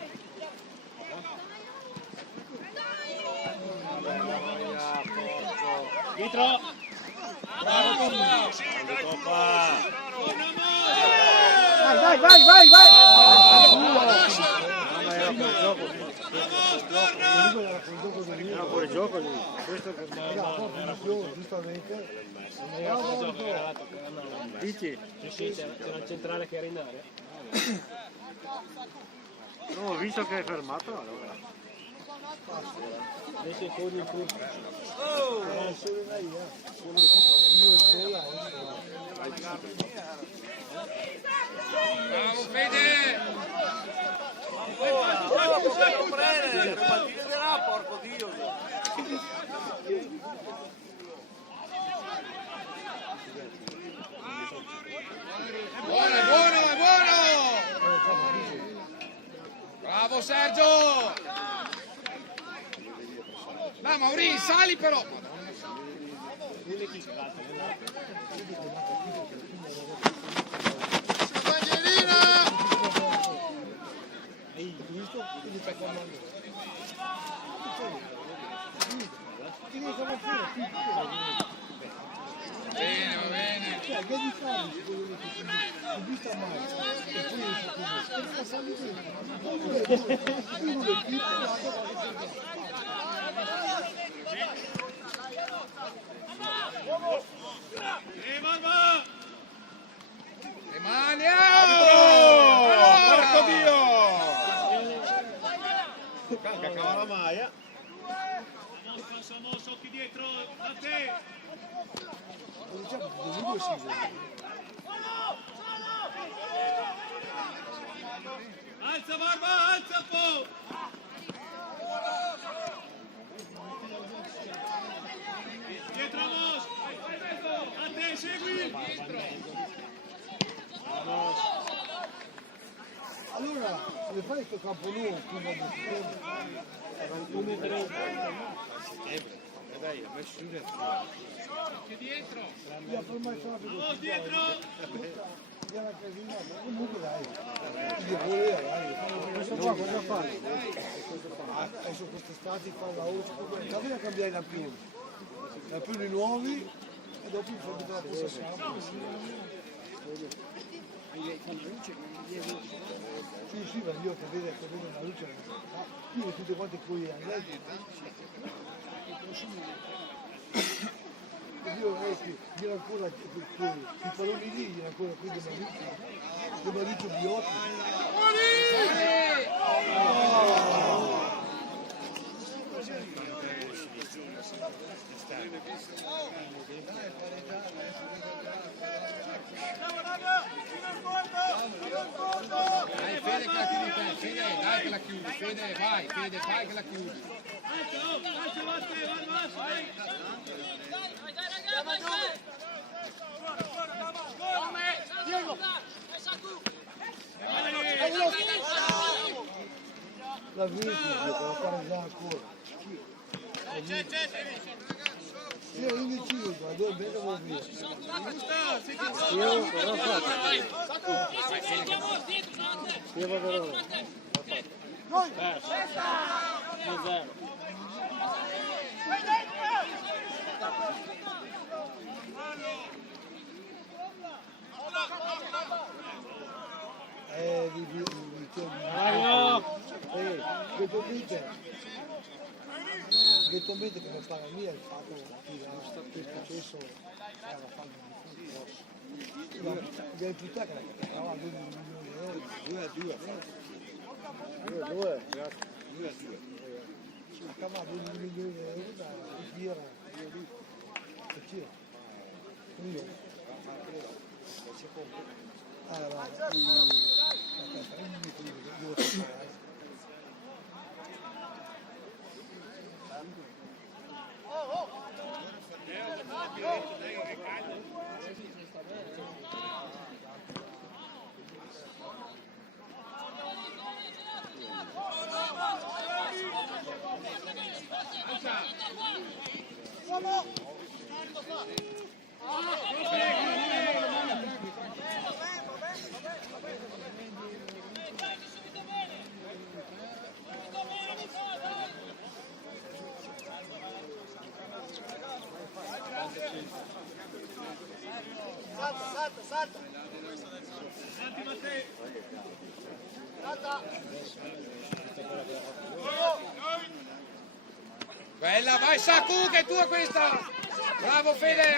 Dietro. Bravo, Vai. Era fuori gioco lì. Questo per me Giustamente. dici? Sì, c'era il centrale che era in area. Non ho visto che hai fermato allora. Adesso i codi in corso. Bravo Fede! Porco Dio. Buono! Bravo Sergio! Dai Mauri, sali però! Evangelina! Bene, va bene. Porco Dio! Cacava la maglia. Famoso, occhi dietro, da te! Alza Barba, alza po'! Dietro Amos! A te, segui! deve fare questo campo nuovo prima di 41,30. Dai, ha messo giù le Dietro. io per me sono più dietro una casina comunque dai questo qua cosa fa? Adesso quest'estate fa la capita a cambiare i lampioni nuovi e dopo mi fa tutta la possessione sì ma io che vedo una luce qui tutte quante con gli angletti io glielo ancora i palloni lì glielo ancora qui del Maurizio Biotti Dai Fede che la chiudi te, Fede, dai che la chiudi, Fede, vai che la chiudi. la vinto, devo fare già ancora io indeciso, ma dove bene vuol dire io però faccio io vado noi 1-0 Ghetto Mete come stava via il fatto che era stato successo era fatto del più te che la cavava 2 milioni di euro 2 la cavava 2 milioni di euro da birra che c'era io allora Salta! Bella, vai Saku che è tua questa! Bravo Fede!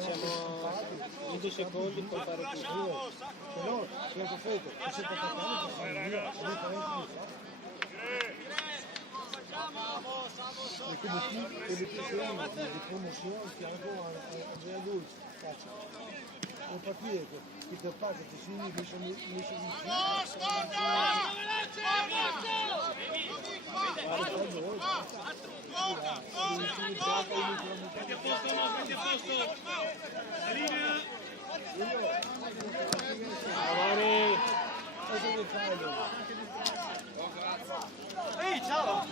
Siamo 20 secondi per fare tutto. Però, se ho fatto, se ho fatto, di promozione che hanno a adulti, non partire che per parte che si mi Ehi, ciao!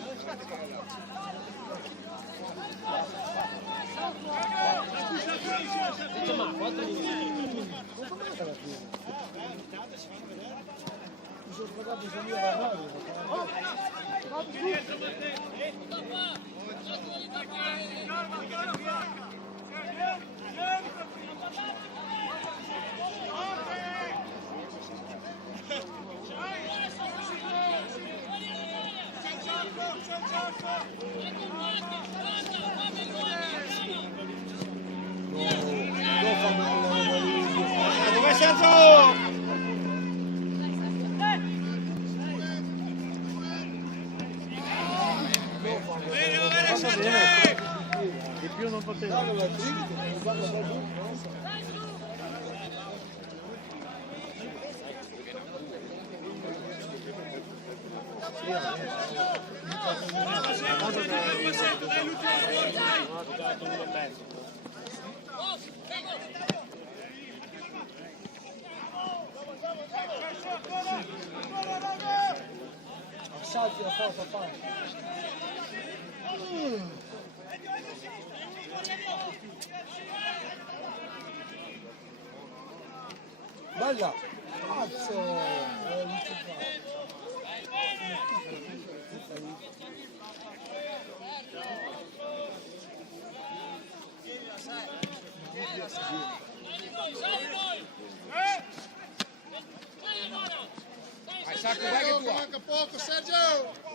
Ma 4 minuti. mi sono scordato di salire alla radio. Dove sei Sergio? Di più non poteva. Salti la porta, fai. Bella! Cazzo! Vai Sacco, vai che tua. Manca poco, Sergio!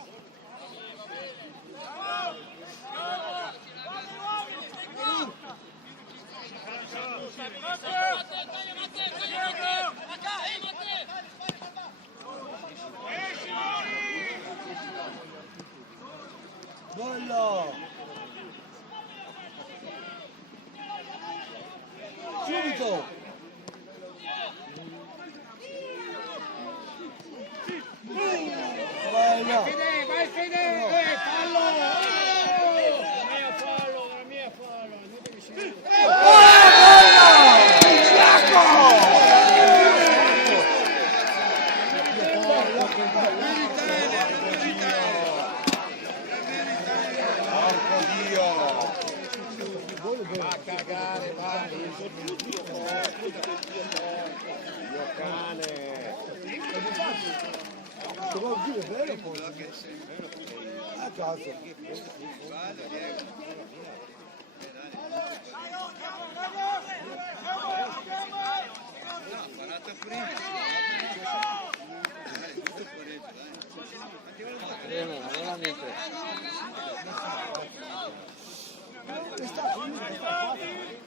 Bella! Subito! Bella! Fede, vai Fede, fallo! La mia fallo, non devi scendere. Va a cagare, vai! Che vuol dire bello poi? A caso.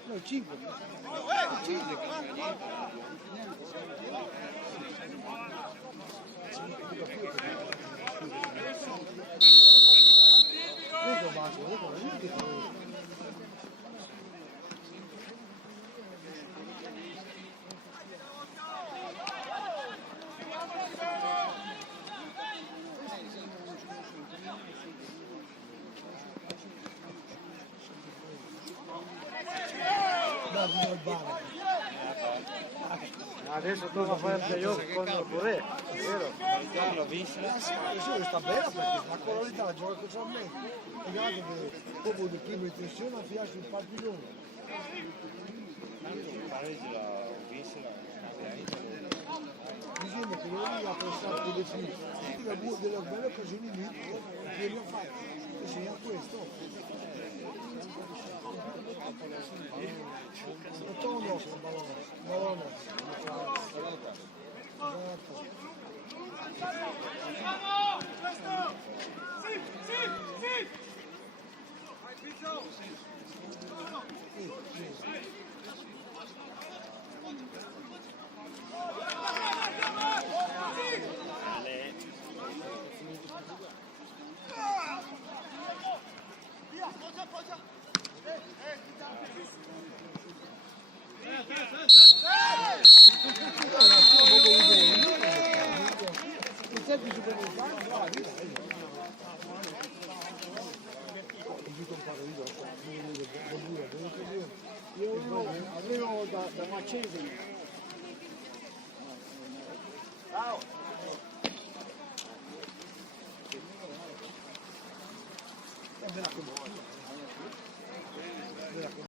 No, 5. Vedo Marco, vedo. Adesso tocca a fare il playoff con il Boré, vero? L'ho visto. La sta bella perché la qualità gioca totalmente. Guardate che dopo di prima intenzione fiasco il partitone. Diciamo che lui ha pensato che le finite, delle belle occasioni lì, che non fai, che sia questo. E tu non nostro ballone. Io avevo da Macesi. Ciao!